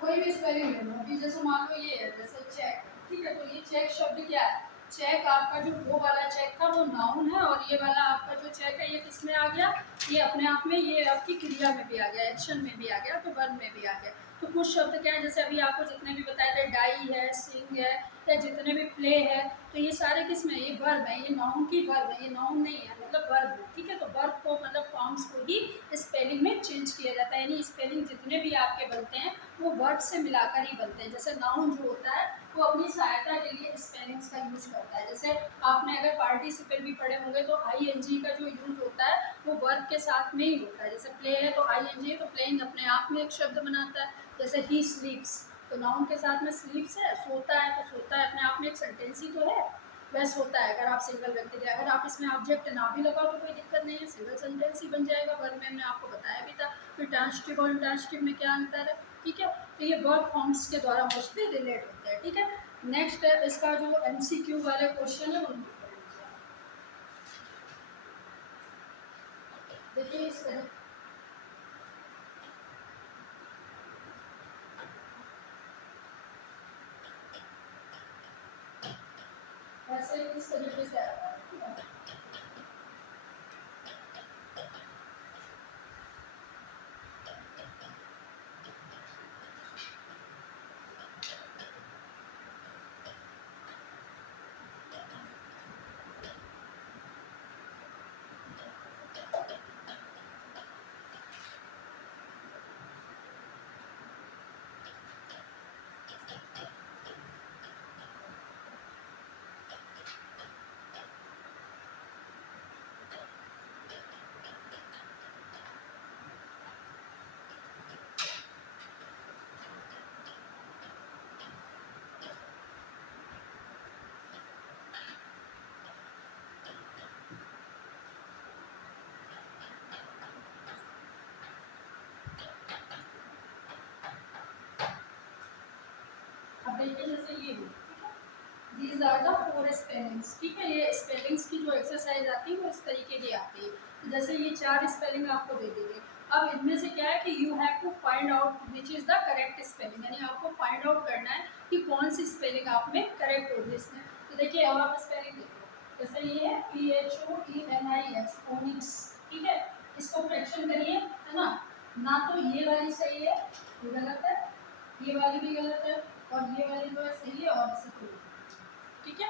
कोई भी स्पेलिंग ले लो, अभी जैसे मान लो ये है जैसे चेक, ठीक है। तो ये चेक शब्द क्या है, चेक आपका जो वो वाला चेक था वो नाउन है, और ये वाला आपका जो चेक है ये किस में आ गया, ये अपने आप में ये आपकी क्रिया में भी आ गया, एक्शन में भी आ गया, तो वर्ब में भी आ गया। तो कुछ शब्द क्या है जैसे अभी आपको जितने भी बताए थे डाई है, सिंग है या जितने भी प्ले है, तो ये सारे किस में, ये वर्ब है, ये नाउन की वर्ब है, ये नाउन नहीं है मतलब वर्ब है, ठीक है। तो वर्ब को मतलब फॉर्म्स को ही स्पेलिंग में चेंज किया जाता है, यानी स्पेलिंग जितने भी आपके बनते हैं वो वर्ड से मिलाकर ही बनते हैं। जैसे नाउन जो होता है वो अपनी सहायता के लिए स्पेलिंग्स का यूज करता है, जैसे आपने अगर पार्टिसिपल भी पढ़े होंगे तो ING का जो यूज होता है वो वर्ब के साथ में ही होता है। जैसे प्ले है तो ING, तो प्लेइंग अपने आप में एक शब्द बनाता है। जैसे ही स्लीप्स, तो नाउन के साथ में स्लीप्स है, सोता है, तो सोता है अपने आप में एक सेंटेंस ही तो है, वैसे होता है। अगर आप सिंगल व्यक्ति थे, अगर आप इसमें ऑब्जेक्ट ना भी लगाओ तो कोई दिक्कत नहीं है, सिंगल सेंटेंस ही बन जाएगा। वर्ब में हमने आपको बताया भी था। फिर ट्रांसक्रिप्ट और इंट्रांसक्रिप्ट में क्या अंतर है, ठीक है। तो ये वर्ब फॉर्म्स के द्वारा मोस्टली रिलेट होते हैं, ठीक है। नेक्स्ट है इसका जो MCQ वाले क्वेश्चन है उनको पढ़ लीजिए आप। देखिए इस तरह ऐसे इस तरीके से आता है, ठीक है? अब देखिए जैसे ये हो, ठीक है, these these are the 4 spellings. ठीक है, ये स्पेलिंग्स की जो एक्सरसाइज आती है वो इस तरीके की आती है। तो जैसे ये 4 स्पेलिंग आपको दे दी गई, अब इनमें से क्या है कि you have to find out which is the correct spelling, यानी आपको फाइंड आउट करना है कि कौन सी स्पेलिंग आप में करेक्ट होगी इसमें। तो देखिए अब आप स्पेलिंग देखो, जैसे ये है PHOENIX फोनिक्स। ठीक है, इसको फ्रैक्शन करिए, है ना तो ये वाली सही है, ये गलत है, ये वाली भी गलत है, और ये वाली जो है सही है, और इससे कोई। ठीक है,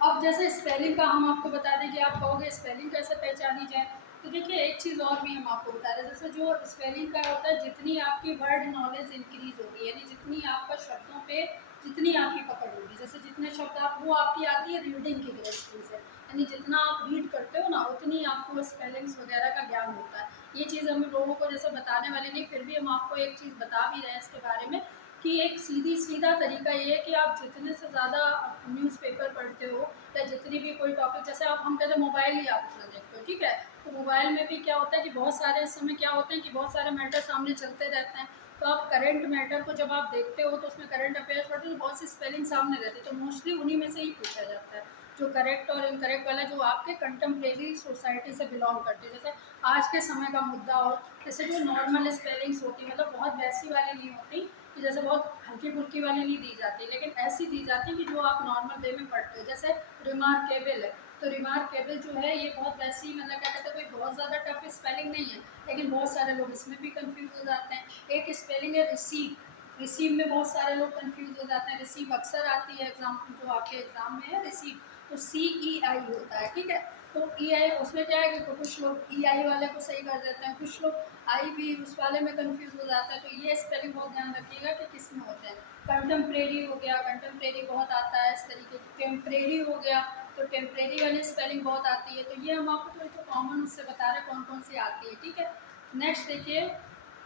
अब जैसे स्पेलिंग का हम आपको बता दें कि आप कहोगे स्पेलिंग कैसे पहचानी जाए, तो देखिए एक चीज़ और भी हम आपको बता रहे हैं, जैसे जो स्पेलिंग का होता है, जितनी आपकी वर्ड नॉलेज इंक्रीज होगी, यानी जितनी आपका शब्दों पे जितनी आपकी पकड़ होगी, जैसे जितने शब्द आप वो आपकी आती है रीडिंग की दृष्टि से, यानी जितना आप रीड करते हो ना उतनी आपको स्पेलिंग्स वगैरह का ज्ञान होता है। ये चीज़ हम लोगों को जैसे बताने वाले नहीं, फिर भी हम आपको एक चीज़ बता भी रहे हैं इसके बारे में कि एक सीधा तरीका ये है कि आप जितने से ज़्यादा न्यूज़पेपर पढ़ते हो या जितनी भी कोई टॉपिक, जैसे आप हम कहते हैं मोबाइल ही आप अपना देखते हो, ठीक है, तो मोबाइल में भी क्या होता है कि बहुत सारे इस समय क्या होते हैं कि बहुत सारे मैटर सामने चलते रहते हैं, तो आप करंट मैटर को जब आप देखते हो तो उसमें करंट अफेयर्स पढ़ते हो तो बहुत सी स्पेलिंग सामने रहती है, तो मोस्टली उन्हीं में से ही पूछा जाता है, जो करेक्ट और इनकरेक्ट वाला जो आपके कंटेम्प्रेरी सोसाइटी से बिलोंग करते हैं, जैसे आज के समय का मुद्दा हो, जैसे जो नॉर्मल स्पेलिंग्स होती मतलब बहुत वैसी वाली नहीं होती कि जैसे बहुत हल्की फुल्की वाली नहीं दी जाती, लेकिन ऐसी दी जाती है कि जो आप नॉर्मल वे में पढ़ते हो, जैसे रिमार्केबल है, तो रिमार्केबल जो है ये बहुत वैसी मतलब क्या कहते हैं कोई बहुत ज़्यादा टफ स्पेलिंग नहीं है, लेकिन बहुत सारे लोग इसमें भी कंफ्यूज हो जाते हैं। एक स्पेलिंग है रिसीव, रिसीव में बहुत सारे लोग कंफ्यूज हो जाते हैं, रिसीव अक्सर आती है एग्जाम जो आपके एग्जाम में है रिसीव, तो CEI होता है, ठीक है, तो EI उसमें क्या है कि कुछ लोग EI वाले को सही कर देते हैं, कुछ लोग आई भी उस वाले में कंफ्यूज हो जाता है, तो ये स्पेलिंग बहुत ध्यान रखिएगा कि किस में होते हैं। कंटेम्प्रेरी हो गया, कंटेम्प्रेरी बहुत आता है इस तरीके की, टेम्परेरी हो गया, तो टेम्परेरी वाली स्पेलिंग बहुत आती है, तो ये हम आपको तो कॉमन उससे बता रहे हैं कौन कौन सी आती है। ठीक है, नेक्स्ट देखिए,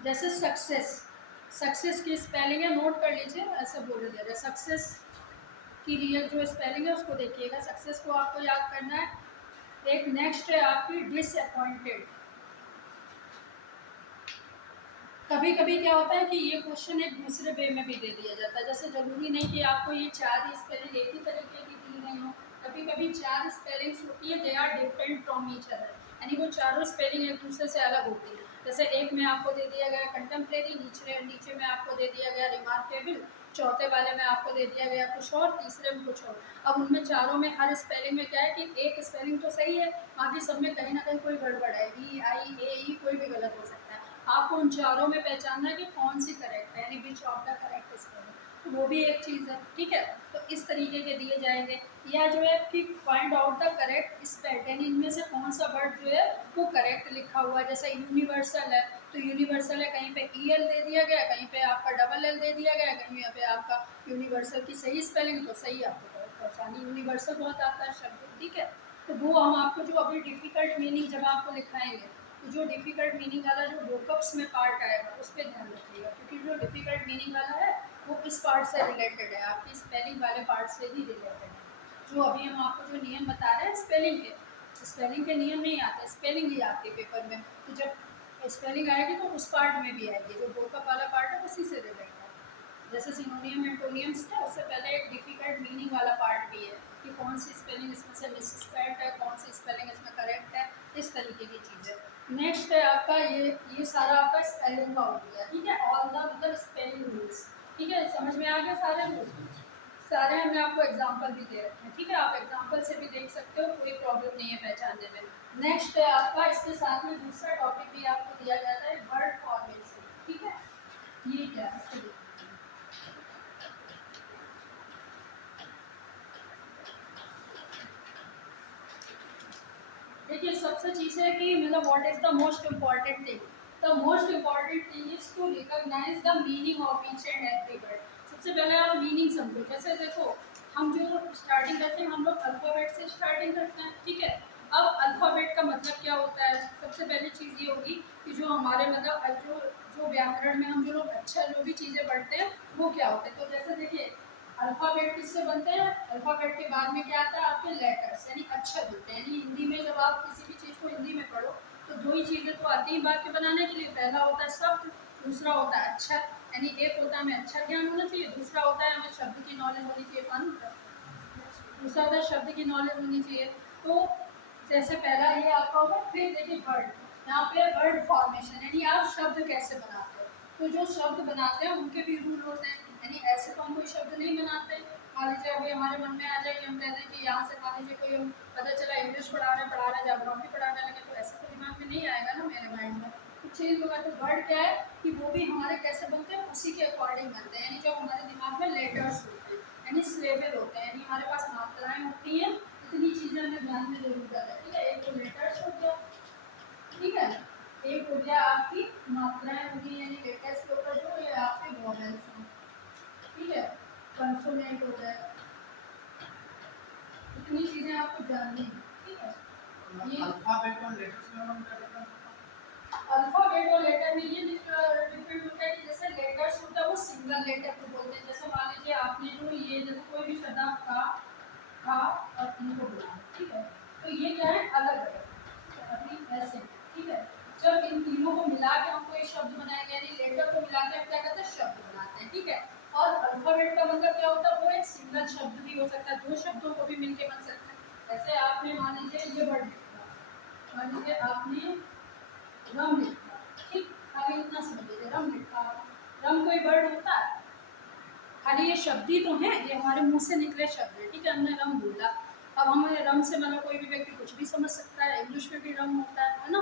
जैसे सक्सेस, सक्सेस की स्पेलिंग है, नोट कर लीजिए, ऐसे बोल दिया सक्सेस की रियल जो स्पेलिंग है उसको देखिएगा, सक्सेस को आपको याद करना है। एक नेक्स्ट है आपकी डिसअपॉइंटेड, कभी कभी क्या होता है कि ये क्वेश्चन एक दूसरे वे में भी दे दिया जाता है, जैसे ज़रूरी नहीं कि आपको ये 4 ही स्पेलिंग एक ही तरीके की दी गई हो, कभी कभी 4 स्पेलिंग्स होती है, they are different from each other, यानी वो चारों स्पेलिंग एक दूसरे से अलग होती है, जैसे एक में आपको दे दिया गया कंटेम्प्रेरी, नीचे में आपको दे दिया गया रिमार्केबल, चौथे वाले में आपको दे दिया गया कुछ और, तीसरे में कुछ और। अब उनमें चारों में हर स्पेलिंग में क्या है कि एक स्पेलिंग तो सही है, बाकी सब में कहीं ना कहीं कोई गड़बड़ है, EI AE कोई भी गलत हो सकता है, आपको उन चारों में पहचानना है कि कौन सी करेक्ट है, यानी which of the correct spelling, तो वो भी एक चीज़ है। ठीक है, तो इस तरीके के दिए जाएंगे, या जो है कि find out the correct spell, यानी इनमें से कौन सा वर्ड जो है वो करेक्ट लिखा हुआ है, जैसे यूनिवर्सल है, तो यूनिवर्सल है कहीं पे EL दे दिया गया, कहीं पे आपका डबल L दे दिया गया, कहीं पे आपका यूनिवर्सल की सही स्पेलिंग, तो सही आपको पहचानी, यूनिवर्सल बहुत आता है शब्द। ठीक है, तो वो हम आपको जो अभी डिफिकल्ट मीनिंग जब आपको लिखाएंगे, तो जो डिफिकल्ट मीनिंग वाला जो वोकअप्स में पार्ट आएगा उस पर ध्यान रखिएगा, क्योंकि जो डिफिकल्ट मीनिंग वाला है वो इस पार्ट से रिलेटेड है, आपकी स्पेलिंग वाले पार्ट से ही रिलेटेड है। जो अभी हम आपको जो नियम बता रहे हैं स्पेलिंग के नियम नहीं आते, स्पेलिंग ही आती है पेपर में, तो जब स्पेलिंग आएगी तो उस पार्ट में भी आएगी, जो वोकअप वाला पार्ट है उसी से रिलेटेड है। जैसे सिनोनियम एंटोनियम्स था, उससे पहले एक डिफिकल्ट मीनिंग वाला पार्ट भी है कि कौन सी स्पेलिंग इसमें से मिसस्पेल्ड है, कौन सी स्पेलिंग इसमें करेक्ट है, इस तरीके की चीज़ें। नेक्स्ट है आपका ये सारा आपका स्पेलिंग का हो गया। ठीक है, ऑल द मतलब स्पेलिंग रूल्स, ठीक है, समझ में आ गया सारे रूल्स, सारे हमने आपको एग्जाम्पल भी दे रखे हैं। ठीक है, आप एग्जाम्पल से भी देख सकते हो, कोई प्रॉब्लम नहीं है पहचानने में। नेक्स्ट है आपका, इसके साथ में दूसरा टॉपिक भी आपको दिया जाता है वर्ड फॉर्मेशन। ठीक है, ये क्या है इसको देखिए। देखिए सबसे चीज़ है कि मतलब what is the most important thing, the most important thing is to recognise the meaning of each and every word. सबसे पहले आप मीनिंग समझो, जैसे देखो हम जो स्टार्टिंग करते हैं हम लोग अल्फ़ाबेट से स्टार्टिंग करते हैं। ठीक है, अब अल्फ़ाबेट का मतलब क्या होता है, सबसे पहली चीज़ ये होगी कि जो हमारे मतलब जो जो व्याकरण में हम जो लोग अच्छा जो भी चीज़ें पढ़ते हैं वो क्या होते हैं, तो जैसे देखिए अल्फ़ाबेट किससे बनते हैं, अल्फ़ाबेट के बाद में क्या आता है आपके लेटर्स, यानी अक्षर होते हैं, यानी हिंदी में जब आप किसी भी चीज़ को हिंदी में पढ़ो तो दो ही चीज़ें तो आती हैं वाक्य बनाने के लिए, पहला होता है शब्द, दूसरा होता है अक्षर। यानी एक होता है हमें अच्छा ज्ञान होना चाहिए, दूसरा होता है हमें शब्द की नॉलेज होनी चाहिए, दूसरा होता है शब्द की नॉलेज होनी चाहिए। तो जैसे पहला ये आपका होगा, फिर देखिए वर्ड, यहाँ पे वर्ड फॉर्मेशन यानी आप शब्द कैसे बनाते हो। तो जो शब्द बनाते हैं उनके भी रूल होते हैं, यानी ऐसे तो हम कोई शब्द नहीं बनाते। मान लीजिए अभी हमारे मन में आ जाए कि हम कहते हैं कि यहाँ से मान लीजिए कोई हम पता चला इंग्लिश पढ़ा रहे जोग्राफी पढ़ाने लगे, तो ऐसे तो दिमाग में नहीं आएगा ना मेरे माइंड में, कुछ चेंज होगा। तो वर्ड क्या है कि वो भी हमारे कैसे बनते हैं, उसी के अकॉर्डिंग बनते हैं, यानी जो हमारे दिमाग में लेटर्स होते हैं, यानी सिलेबल होते हैं, यानी हमारे पास मात्राएं होती हैं। इतनी चीज़ें हमें ध्यान में जरूर रखना है, ठीक है। एक तो लेटर्स हो गया, ठीक है, एक हो गया आपकी मात्राएं होगी, यानी लेटर्स के ऊपर जो ये आपके वॉवेल्स हैं, ठीक है, कंसोनेंट हो गए, इतनी चीज़ें आपको जाननी है, ठीक है। ये अल्फाबेट और लेटर्स में हम क्या करते हैं? अल्फाबेट और लेटर में ये डिफरेंट होता है कि जैसे लेटर्स होता है वो सिंगल लेटर को बोलते हैं। जैसे मान लीजिए आपने जो ये जैसे कोई भी शब्द का और इनको बोला, ठीक है, तो ये क्या है अलग अलग अभी ऐसे, ठीक है। जब इन तीनों को मिला के हम कोई शब्द बनाएंगे, यानी लेटर को मिला के हम क्या करते हैं शब्द बनाते हैं, ठीक है। और अल्फाबेट का मतलब क्या होता है, वो एक सिंगल शब्द भी हो सकता है, दो शब्दों को भी मिलके बन सकता है। जैसे आपने मान लीजिए ये वर्ड लिखा, मान लीजिए आपने रम लिखा, ठीक, आगे इतना समझ लीजिए रम लिखा, रम कोई वर्ड होता है, खाली ये शब्द ही तो हैं, ये हमारे मुंह से निकले शब्द हैं, ठीक है, हमने रम बोला। अब हमें रम से मतलब कोई भी व्यक्ति कुछ भी समझ सकता है, इंग्लिश में भी रम होता है ना,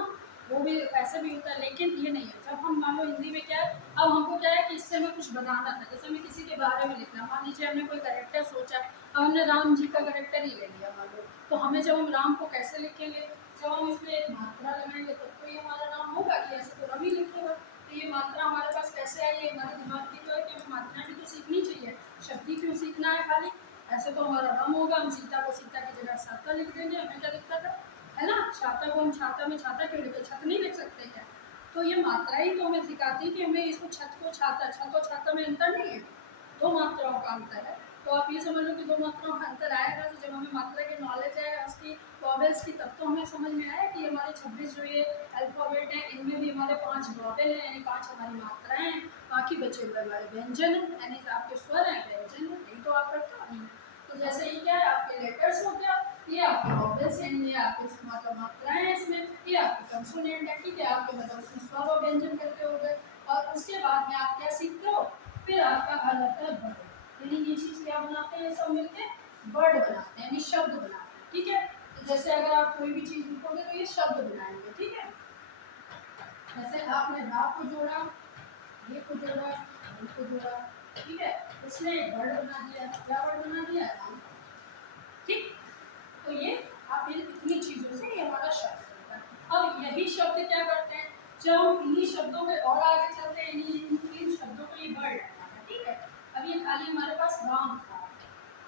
वो भी ऐसे भी होता है, लेकिन ये नहीं है। जब हम मान लो हिंदी में क्या है, अब हमको क्या है कि इससे हमें कुछ बताना था, जैसे हमें किसी के बारे में लिखना, मान लीजिए हमने कोई करेक्टर सोचा, अब हमने राम जी का करेक्टर ही ले लिया मान लो, तो हमें जब हम राम को कैसे लिखेंगे, जब हम इसमें एक मात्रा लगाएंगे तब तो ये हमारा नाम होगा, कि ऐसे तो रम ही लिखेगा। तो ये मात्रा हमारे पास कैसे आई, ये हमारे दिमाग की तो है कि हमें मात्राएं भी तो सीखनी चाहिए, शब्द ही क्यों सीखना है खाली, ऐसे तो हमारा रम होगा, हम सीता को सीता की जगह छाता लिख देंगे, हमें क्या दिक्कत है ना। छाता को हम छाता में छाता क्यों लिखे, छत नहीं लिख सकते क्या। तो ये मात्रा ही तो हमें सिखाती है कि हमें इसको छत को छाता, छत और छाता में अंतर नहीं है, दो मात्राओं का अंतर है। तो आप ये समझ लो कि दो मात्राओं का अंतर आएगा, तो जब हमें मात्रा की नॉलेज है उसकी वॉवेल्स की, तब तो हमें समझ में आया कि हमारे 26 जो ये अल्फ़ाबेट हैं, इनमें भी हमारे 5 वॉवेल हैं, यानी 5 हमारी मात्राएं हैं, बाकी बचे हुए हमारे व्यंजन हैं, यानी आपके स्वर हैं, व्यंजन हैं, यही तो आप करते हो। तो जैसे ये क्या है आपके लेटर्स हो गया, ये आपके वॉवेल्स हैं, ये आपके मतलब मात्राएं हैं इसमें, ये आपके कंसोनेंट है, ठीक है, आपके मतलब उसमें स्वर और व्यंजन करके हो गए। और उसके बाद में आप क्या सीखते हो, फिर आपका आ जाता है वर्ड, यानी ये चीज़ क्या बनाते हैं, ये सब मिलके वर्ड बनाते हैं, यानी शब्द बनाते हैं, ठीक है। तो जैसे अगर आप कोई भी चीज़ लिखोगे तो ये शब्द बनाएंगे, ठीक है। जैसे आपने रा को जोड़ा, ये को जोड़ा, ये को जोड़ा, ठीक है, इसने एक वर्ड बना दिया, क्या वर्ड बना दिया, राम, ठीक। तो ये आप इन इतनी चीज़ों से ये हमारा शब्द बनता है। अब यही शब्द क्या करते हैं, जब हम इन्हीं शब्दों में और आगे चलते हैं, इन शब्दों को ये वर्ड बनाते हैं, ठीक है। अब ये खाली हमारे पास राम था,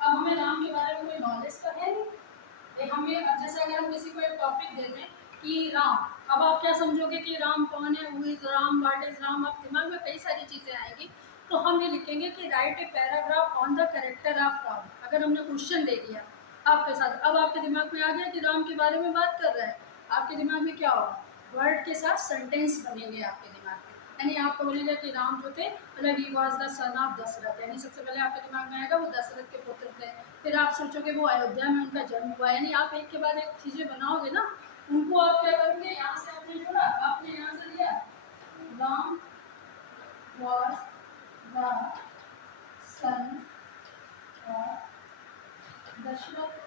अब हमें राम के बारे में कोई नॉलेज तो है नहीं, हमें अब जैसे अगर हम किसी को एक टॉपिक दे दें कि राम, अब आप क्या समझोगे कि राम कौन है, who is Ram, what is Ram, आप दिमाग में कई सारी चीज़ें आएंगी। तो हम ये लिखेंगे कि right a paragraph on the character of Ram, अगर हमने क्वेश्चन दे दिया आपके साथ, अब आपके दिमाग में आ गया कि राम के बारे में बात कर रहा है, आपके दिमाग में क्या होगा, वर्ड के साथ सेंटेंस बनेंगे आपके दिमाग में, यानी आपको बोलेंगे कि राम जो थे मतलब he was the son of Dasharath, यानी सबसे पहले आपके दिमाग में आएगा वो दशरथ के पुत्र थे। फिर आप सोचोगे वो अयोध्या में उनका जन्म हुआ, यानी आप एक के बाद एक चीज़ें बनाओगे ना, उनको आप क्या करोगे, यहाँ से आपने जोड़ा, आपने यहाँ से लिया Ram was the son of Dasharath,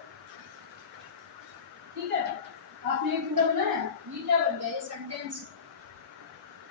ठीक है। आपने एक पूरा बनाया, ये क्या बन गया, ये सेंटेंस,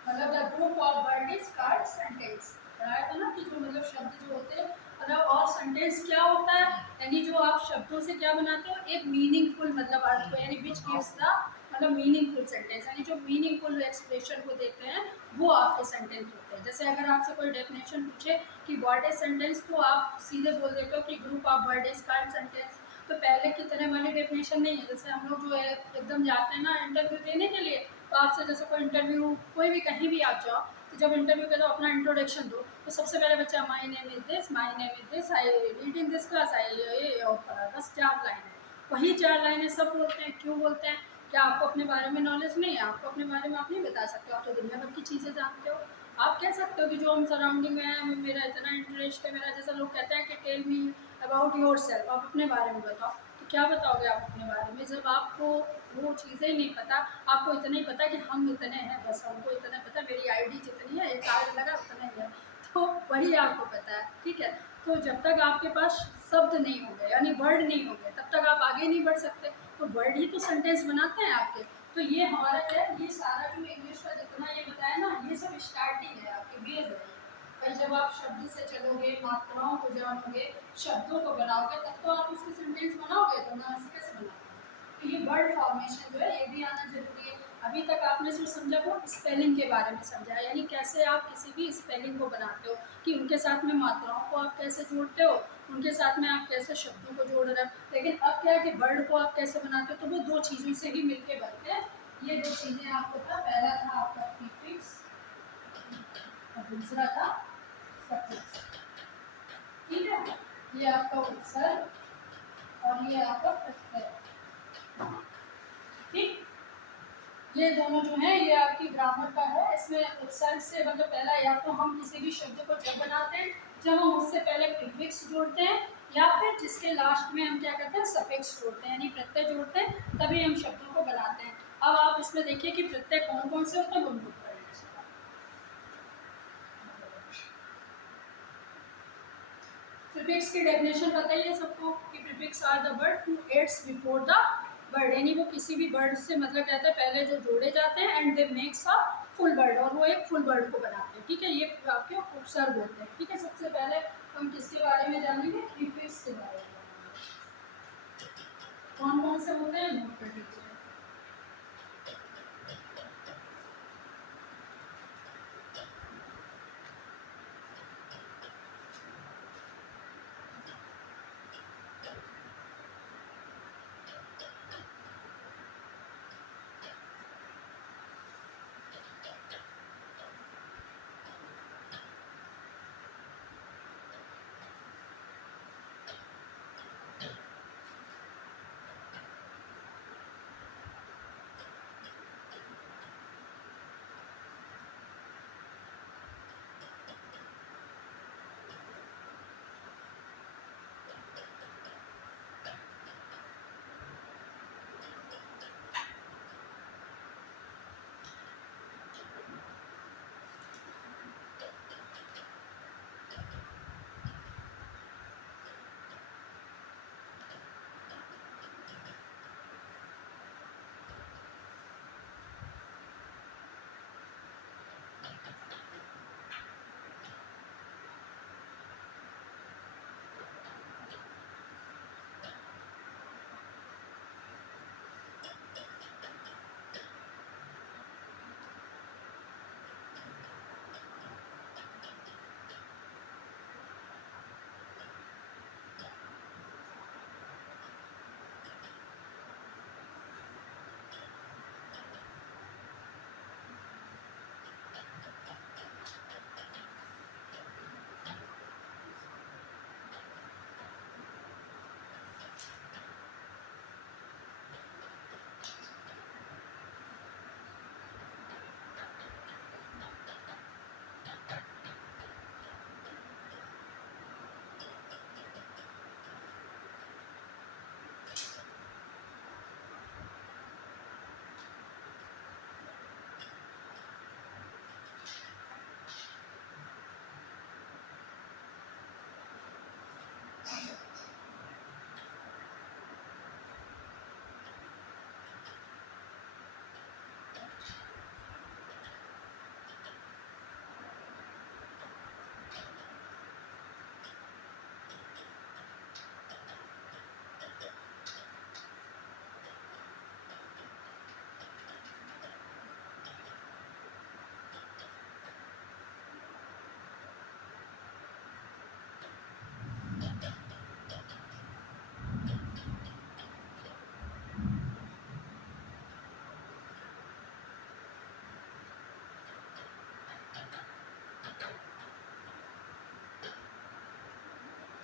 मतलब the group of word is called sentence. पढ़ाया था ना कि जो मतलब शब्द जो होते हैं, मतलब और सेंटेंस क्या होता है, यानी जो आप शब्दों से क्या बनाते हो, एक मीनिंगफुल मतलब अर्थ को, यानी विच गिव्स द मतलब मीनिंगफुल सेंटेंस, यानी जो मीनिंगफुल एक्सप्रेशन को देते हैं वो आपके सेंटेंस होते हैं। जैसे अगर आपसे कोई डेफिनेशन पूछे कि व्हाट इज सेंटेंस, तो आप सीधे बोल देते हो कि group of word is called sentence. तो पहले की तरह वाली डेफिनेशन नहीं है, जैसे हम लोग जो है एकदम जाते हैं ना इंटरव्यू देने के लिए, तो आपसे जैसे कोई इंटरव्यू कोई भी कहीं भी आप जाओ, तो जब इंटरव्यू के दो अपना इंट्रोडक्शन दो, तो सबसे पहले बच्चा my name is this, my name is this, I read in this class, I ये और पढ़ा, बस 4 लाइन है, वही 4 लाइनें सब बोलते हैं। क्यों बोलते हैं, क्या आपको अपने बारे में नॉलेज नहीं है, आपको अपने बारे में आप नहीं बता सकते, आप तो दुनिया भर की चीज़ें जानते हो, आप कह सकते हो कि जो हम सराउंडिंग में है, मेरा इतना इंटरेस्ट है, मेरा जैसा लोग कहते हैं कि tell me about yourself, आप अपने बारे में बताओ। तो क्या बताओगे आप अपने बारे में जब आपको वो चीज़ें ही नहीं पता, आपको इतना ही पता कि हम इतने हैं, बस हमको इतना पता, मेरी आईडी जितनी है, एक कार्ड लगा उतना ही है, तो वही आपको पता है, ठीक है। तो जब तक आपके पास शब्द नहीं होंगे, यानी वर्ड नहीं होंगे, तब तक आप आगे नहीं बढ़ सकते। तो वर्ड ही तो सेंटेंस बनाते हैं आपके। तो ये हमारा क्या है, ये सारा जो इंग्लिश का जितना ये बताया ना, ये सब स्टार्टिंग है, आपकी बेस है। भाई जब आप शब्द से चलोगे, मात्राओं को जानोगे, शब्दों को बनाओगे, तब तो आप उसके सेंटेंस बनाओगे, तो ना ऐसे कैसे बनाओगे। तो ये वर्ड फॉर्मेशन जो है, ये भी आना जरूरी है। अभी तक आपने जो समझा वो स्पेलिंग के बारे में समझा, यानी कैसे आप किसी भी स्पेलिंग को बनाते हो, कि उनके साथ में मात्राओं को आप कैसे जोड़ते हो, उनके साथ में आप कैसे शब्दों को जोड़ रहे हो। लेकिन अब क्या है कि वर्ड को आप कैसे बनाते हो, तो वो दो चीज़ों से ही मिलके बनते हैं। ये दो चीज़ें आपको था, पहला था आपका प्रीफिक्स और दूसरा था सफिक्स, ठीक है। ये आपका उपसर्ग और ये आपका प्रत्यय, ठीक। ये दोनों जो है ये आपकी ग्रामर का है। इसमें उपसर्ग से मतलब पहला, या तो हम किसी भी शब्द को जब बनाते हैं जब हम उससे पहले प्रीफिक्स जोड़ते हैं, या फिर जिसके लास्ट में हम क्या करते हैं, सफिक्स जोड़ते हैं, यानी प्रत्यय जोड़ते हैं, तभी हम शब्दों को बनाते हैं। अब आप इसमें देखिए कि प्रत्यय कौन कौन से होते हैं, उनको पढ़ लीजिए। प्रीफिक्स की डेफिनेशन बताइए सबको कि prefix are the word who adds before the word, यानी वो किसी भी वर्ड से मतलब कहते हैं पहले जो जोड़े जाते हैं, and they makes a full word, और वो एक फुल वर्ड को बनाते हैं, ठीक है। ये आपके उपसर्ग होते हैं, ठीक है। सबसे पहले हम किसके बारे में जानेंगे, प्रीफिक्स के बारे में। कौन कौन से होते हैं नोट कर लीजिए।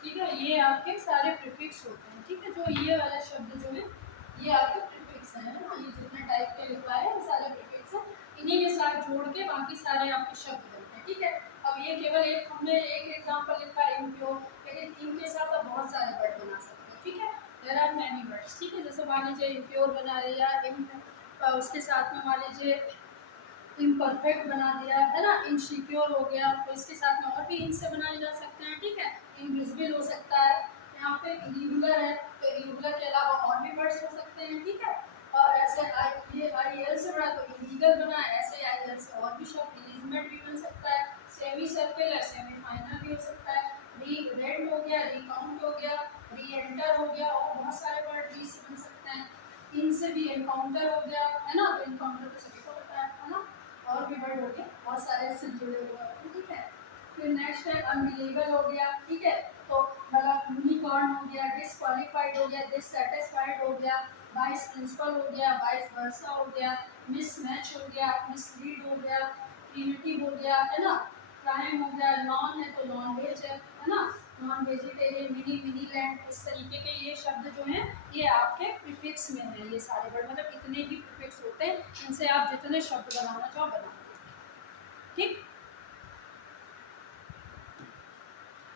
ठीक है, ये आपके सारे प्रीफिक्स होते हैं, ठीक है। जो ये वाला शब्द जो है ये आपके प्रीफिक्स है ना, ये जितने टाइप के लिखा है ये सारे प्रीफिक्स हैं, इन्हीं के साथ जोड़ के बाकी सारे आपके शब्द बनते हैं, ठीक है। ठीक है। अब ये केवल एक हमने एक एग्जांपल लिखा है इम्प्योर, लेकिन इनके साथ आप बहुत सारे वर्ड बना सकते हो, ठीक है। देयर आर मैनी वर्ड्स, ठीक है। जैसे मान लीजिए इम्प्योर बना लिया, उसके साथ में मान लीजिए इम्परफेक्ट बना दिया है ना, इनसिक्योर हो गया, तो इसके साथ में और भी इनसे बनाए जा सकते हैं, ठीक है। इनविजिबल हो सकता है, यहाँ पे इरेगुलर है तो इरेगुलर के अलावा और भी वर्ड्स हो सकते हैं, ठीक है। और ऐसे ये IEL से बना तो इलीगल बना, ऐसे IEL से और भी शब्द इलीजमेंट भी बन सकता है, सेमी सर्कल है, सेमी फाइनल भी हो सकता है, री रेंट हो गया, रिकाउंट हो गया, री एंटर हो गया, और बहुत सारे वर्ड री से बन सकते हैं। इनसे भी एनकाउंटर हो गया, है ना, तो एनकाउंटर तो सभी को पता है ना। और भी वर्ड हो गए, बहुत सारे इससे जुड़े हुए हैं, ठीक है। फिर नेक्स्ट है अनबिलीवेबल हो गया, ठीक है। तो मतलब यूनिकॉर्न हो गया, डिसक्वालीफाइड हो गया, डिससैटिस्फाइड हो गया, वाइस प्रिंसिपल हो गया, वाइस वर्सा हो गया, मिसमैच हो गया, मिसलीड हो गया, प्रीमिटिव हो गया, है ना, क्राइम हो गया, नॉन है तो नॉन वेज है ना, नॉन वेजिटेरियन, मिनी लैंड, इस तरीके के ये शब्द जो हैं ये आपके प्रीफिक्स में हैं। ये सारे वर्ड मतलब इतने ही प्रीफिक्स होते हैं, इनसे आप जितने शब्द बनाना चाहो बना, ठीक।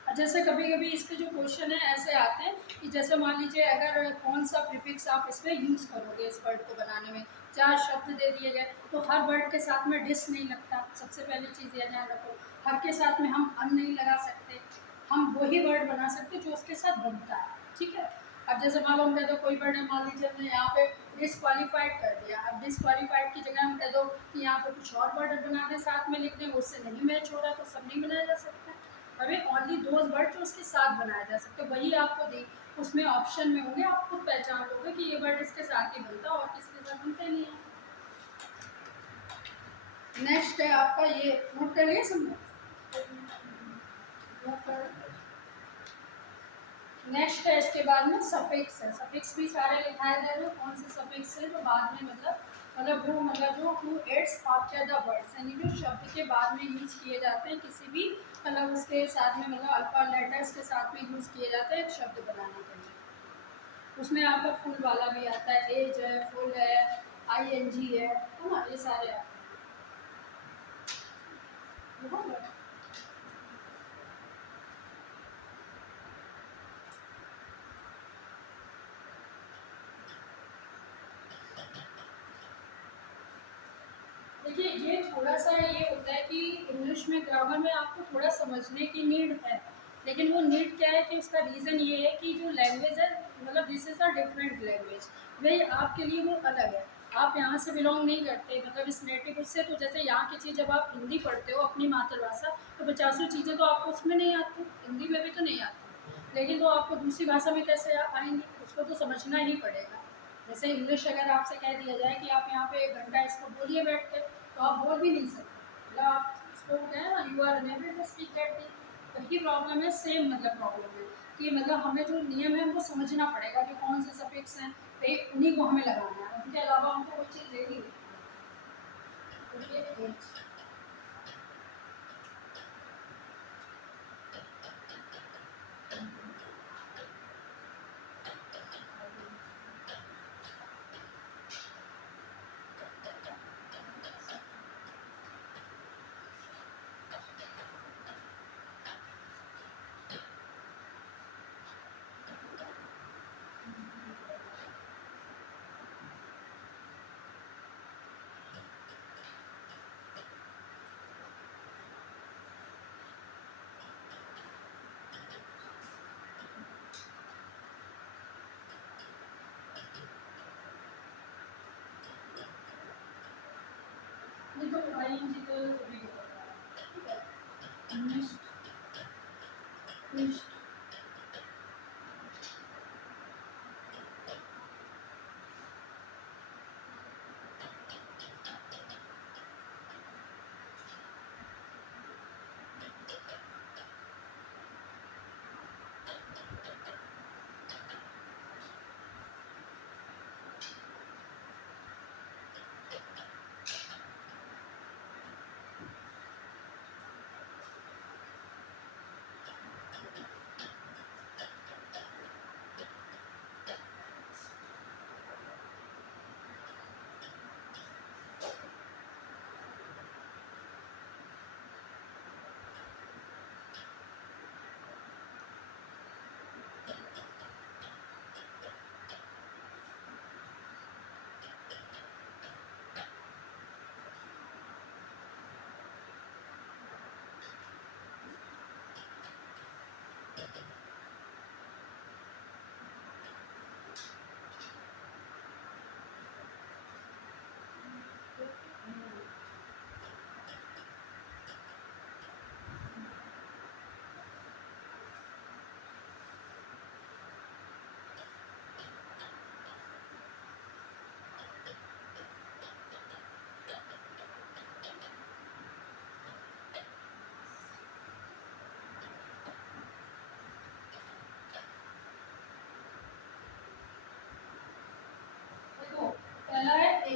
जैसे कभी कभी इसके जो क्वेश्चन है ऐसे आते हैं कि जैसे मान लीजिए अगर कौन सा प्रीफिक्स आप इसमें यूज़ करोगे इस वर्ड को बनाने में, 4 शब्द दे दिए गए तो हर वर्ड के साथ में डिस नहीं लगता, सबसे पहली चीज़ ये ध्यान रखो। हर के साथ में हम अन नहीं लगा सकते, हम वही वर्ड बना सकते जो उसके साथ बनता है, ठीक है। अब जैसे मालूम कह दो कोई वर्ड है, मान लीजिए हमने यहाँ पे डिसक्वालीफाइड कर दिया, अब डिसक्वालीफाइड की जगह हम कह दो कि यहाँ पे कुछ और वर्ड बना दें साथ में लिख दें, उससे नहीं मैच हो रहा तो सब नहीं बनाया जा सकता। हमें ओनली दोज वर्ड जो उसके साथ बनाया जा सकते, वही आपको दे उसमें ऑप्शन में होंगे, आप खुद पहचान लोगे कि ये वर्ड इसके साथ ही बनता और किसके साथ बनते नहीं है। नेक्स्ट है आपका ये, नोट कर लिया समझो। नेक्स्ट है इसके बाद में सफिक्स है, सफिक्स भी सारे लिखाए गए हैं, कौन से सफिक्स है जो बाद में मतलब वो मतलब जो to adds after the words, यानी जो शब्द के बाद में यूज़ किए जाते हैं किसी भी मतलब उसके साथ में मतलब अल्फा लेटर्स के साथ में यूज़ किए जाते हैं एक शब्द बनाने के लिए। उसमें आपका फुल वाला भी आता है, एज है, फुल है, ING है ना, ये सारे आते हैं। देखिए ये थोड़ा सा ये होता है कि इंग्लिश में ग्रामर में आपको थोड़ा समझने की नीड है, लेकिन वो नीड क्या है कि उसका रीज़न ये है कि जो लैंग्वेज है मतलब this is a different language, वही आपके लिए वो अलग है। आप यहाँ से बिलोंग नहीं करते मतलब इस नेटिव उससे, तो जैसे यहाँ की चीज़ जब आप हिंदी पढ़ते हो अपनी मातृभाषा तो 50 चीज़ें तो आपको उसमें नहीं आती, हिंदी में भी तो नहीं आती, लेकिन तो आपको दूसरी भाषा में कैसे आएंगी, उसको तो समझना ही पड़ेगा। जैसे इंग्लिश अगर आपसे कह दिया जाए कि आप यहाँ पे 1 घंटा इसको बोलिए बैठ के, तो आप बोल भी नहीं सकते, मतलब आप इसको क्या है ना, you are unable to speak that thing. वही प्रॉब्लम है, सेम मतलब प्रॉब्लम है कि मतलब हमें जो नियम है उनको समझना पड़ेगा कि कौन से सफिक्स हैं, तो उन्हीं को हमें लगाना है, उनके अलावा हमको कोई चीज़ लेनी नहीं। तो ये तो ING तो सभी को पता है, ठीक है। नेक्स्ट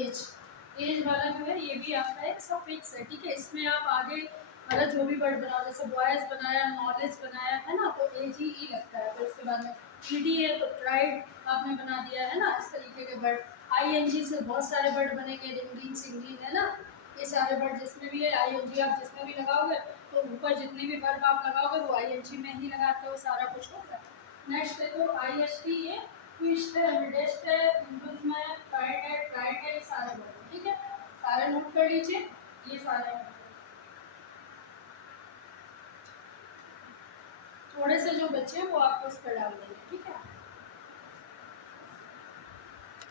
एज, एज वाला जो है ये भी आपका एक सफिक्स है, ठीक है। इसमें आप आगे मतलब जो भी वर्ड बनाओ, जैसे बॉयज बनाया, नॉलेज बनाया है ना, तो एज ही ई लगता है। फिर उसके बाद में ट्रीडी है तो ट्राइड आपने बना दिया है ना, इस तरीके के वर्ड। आईएनजी से बहुत सारे वर्ड बनेंगे, रिंगिंग, सिंगिंग, है ना, ये सारे वर्ड जिसमें भी है आईएनजी आप जिसमें भी लगाओगे तो ऊपर जितने भी वर्ब आप लगाओगे वो आईएनजी में ही लगाते हो, सारा कुछ होता है। नेक्स्ट देखो आईएसटी, ये ट्विस्ट है, मिडेस्ट है, इंडुस में फ्राइड है, ट्राइड है, ये सारे वर्ड, ठीक है। सारे नोट कर लीजिए, ये सारे थोड़े से जो बच्चे हैं वो आपको इस पर डाल देंगे, ठीक है।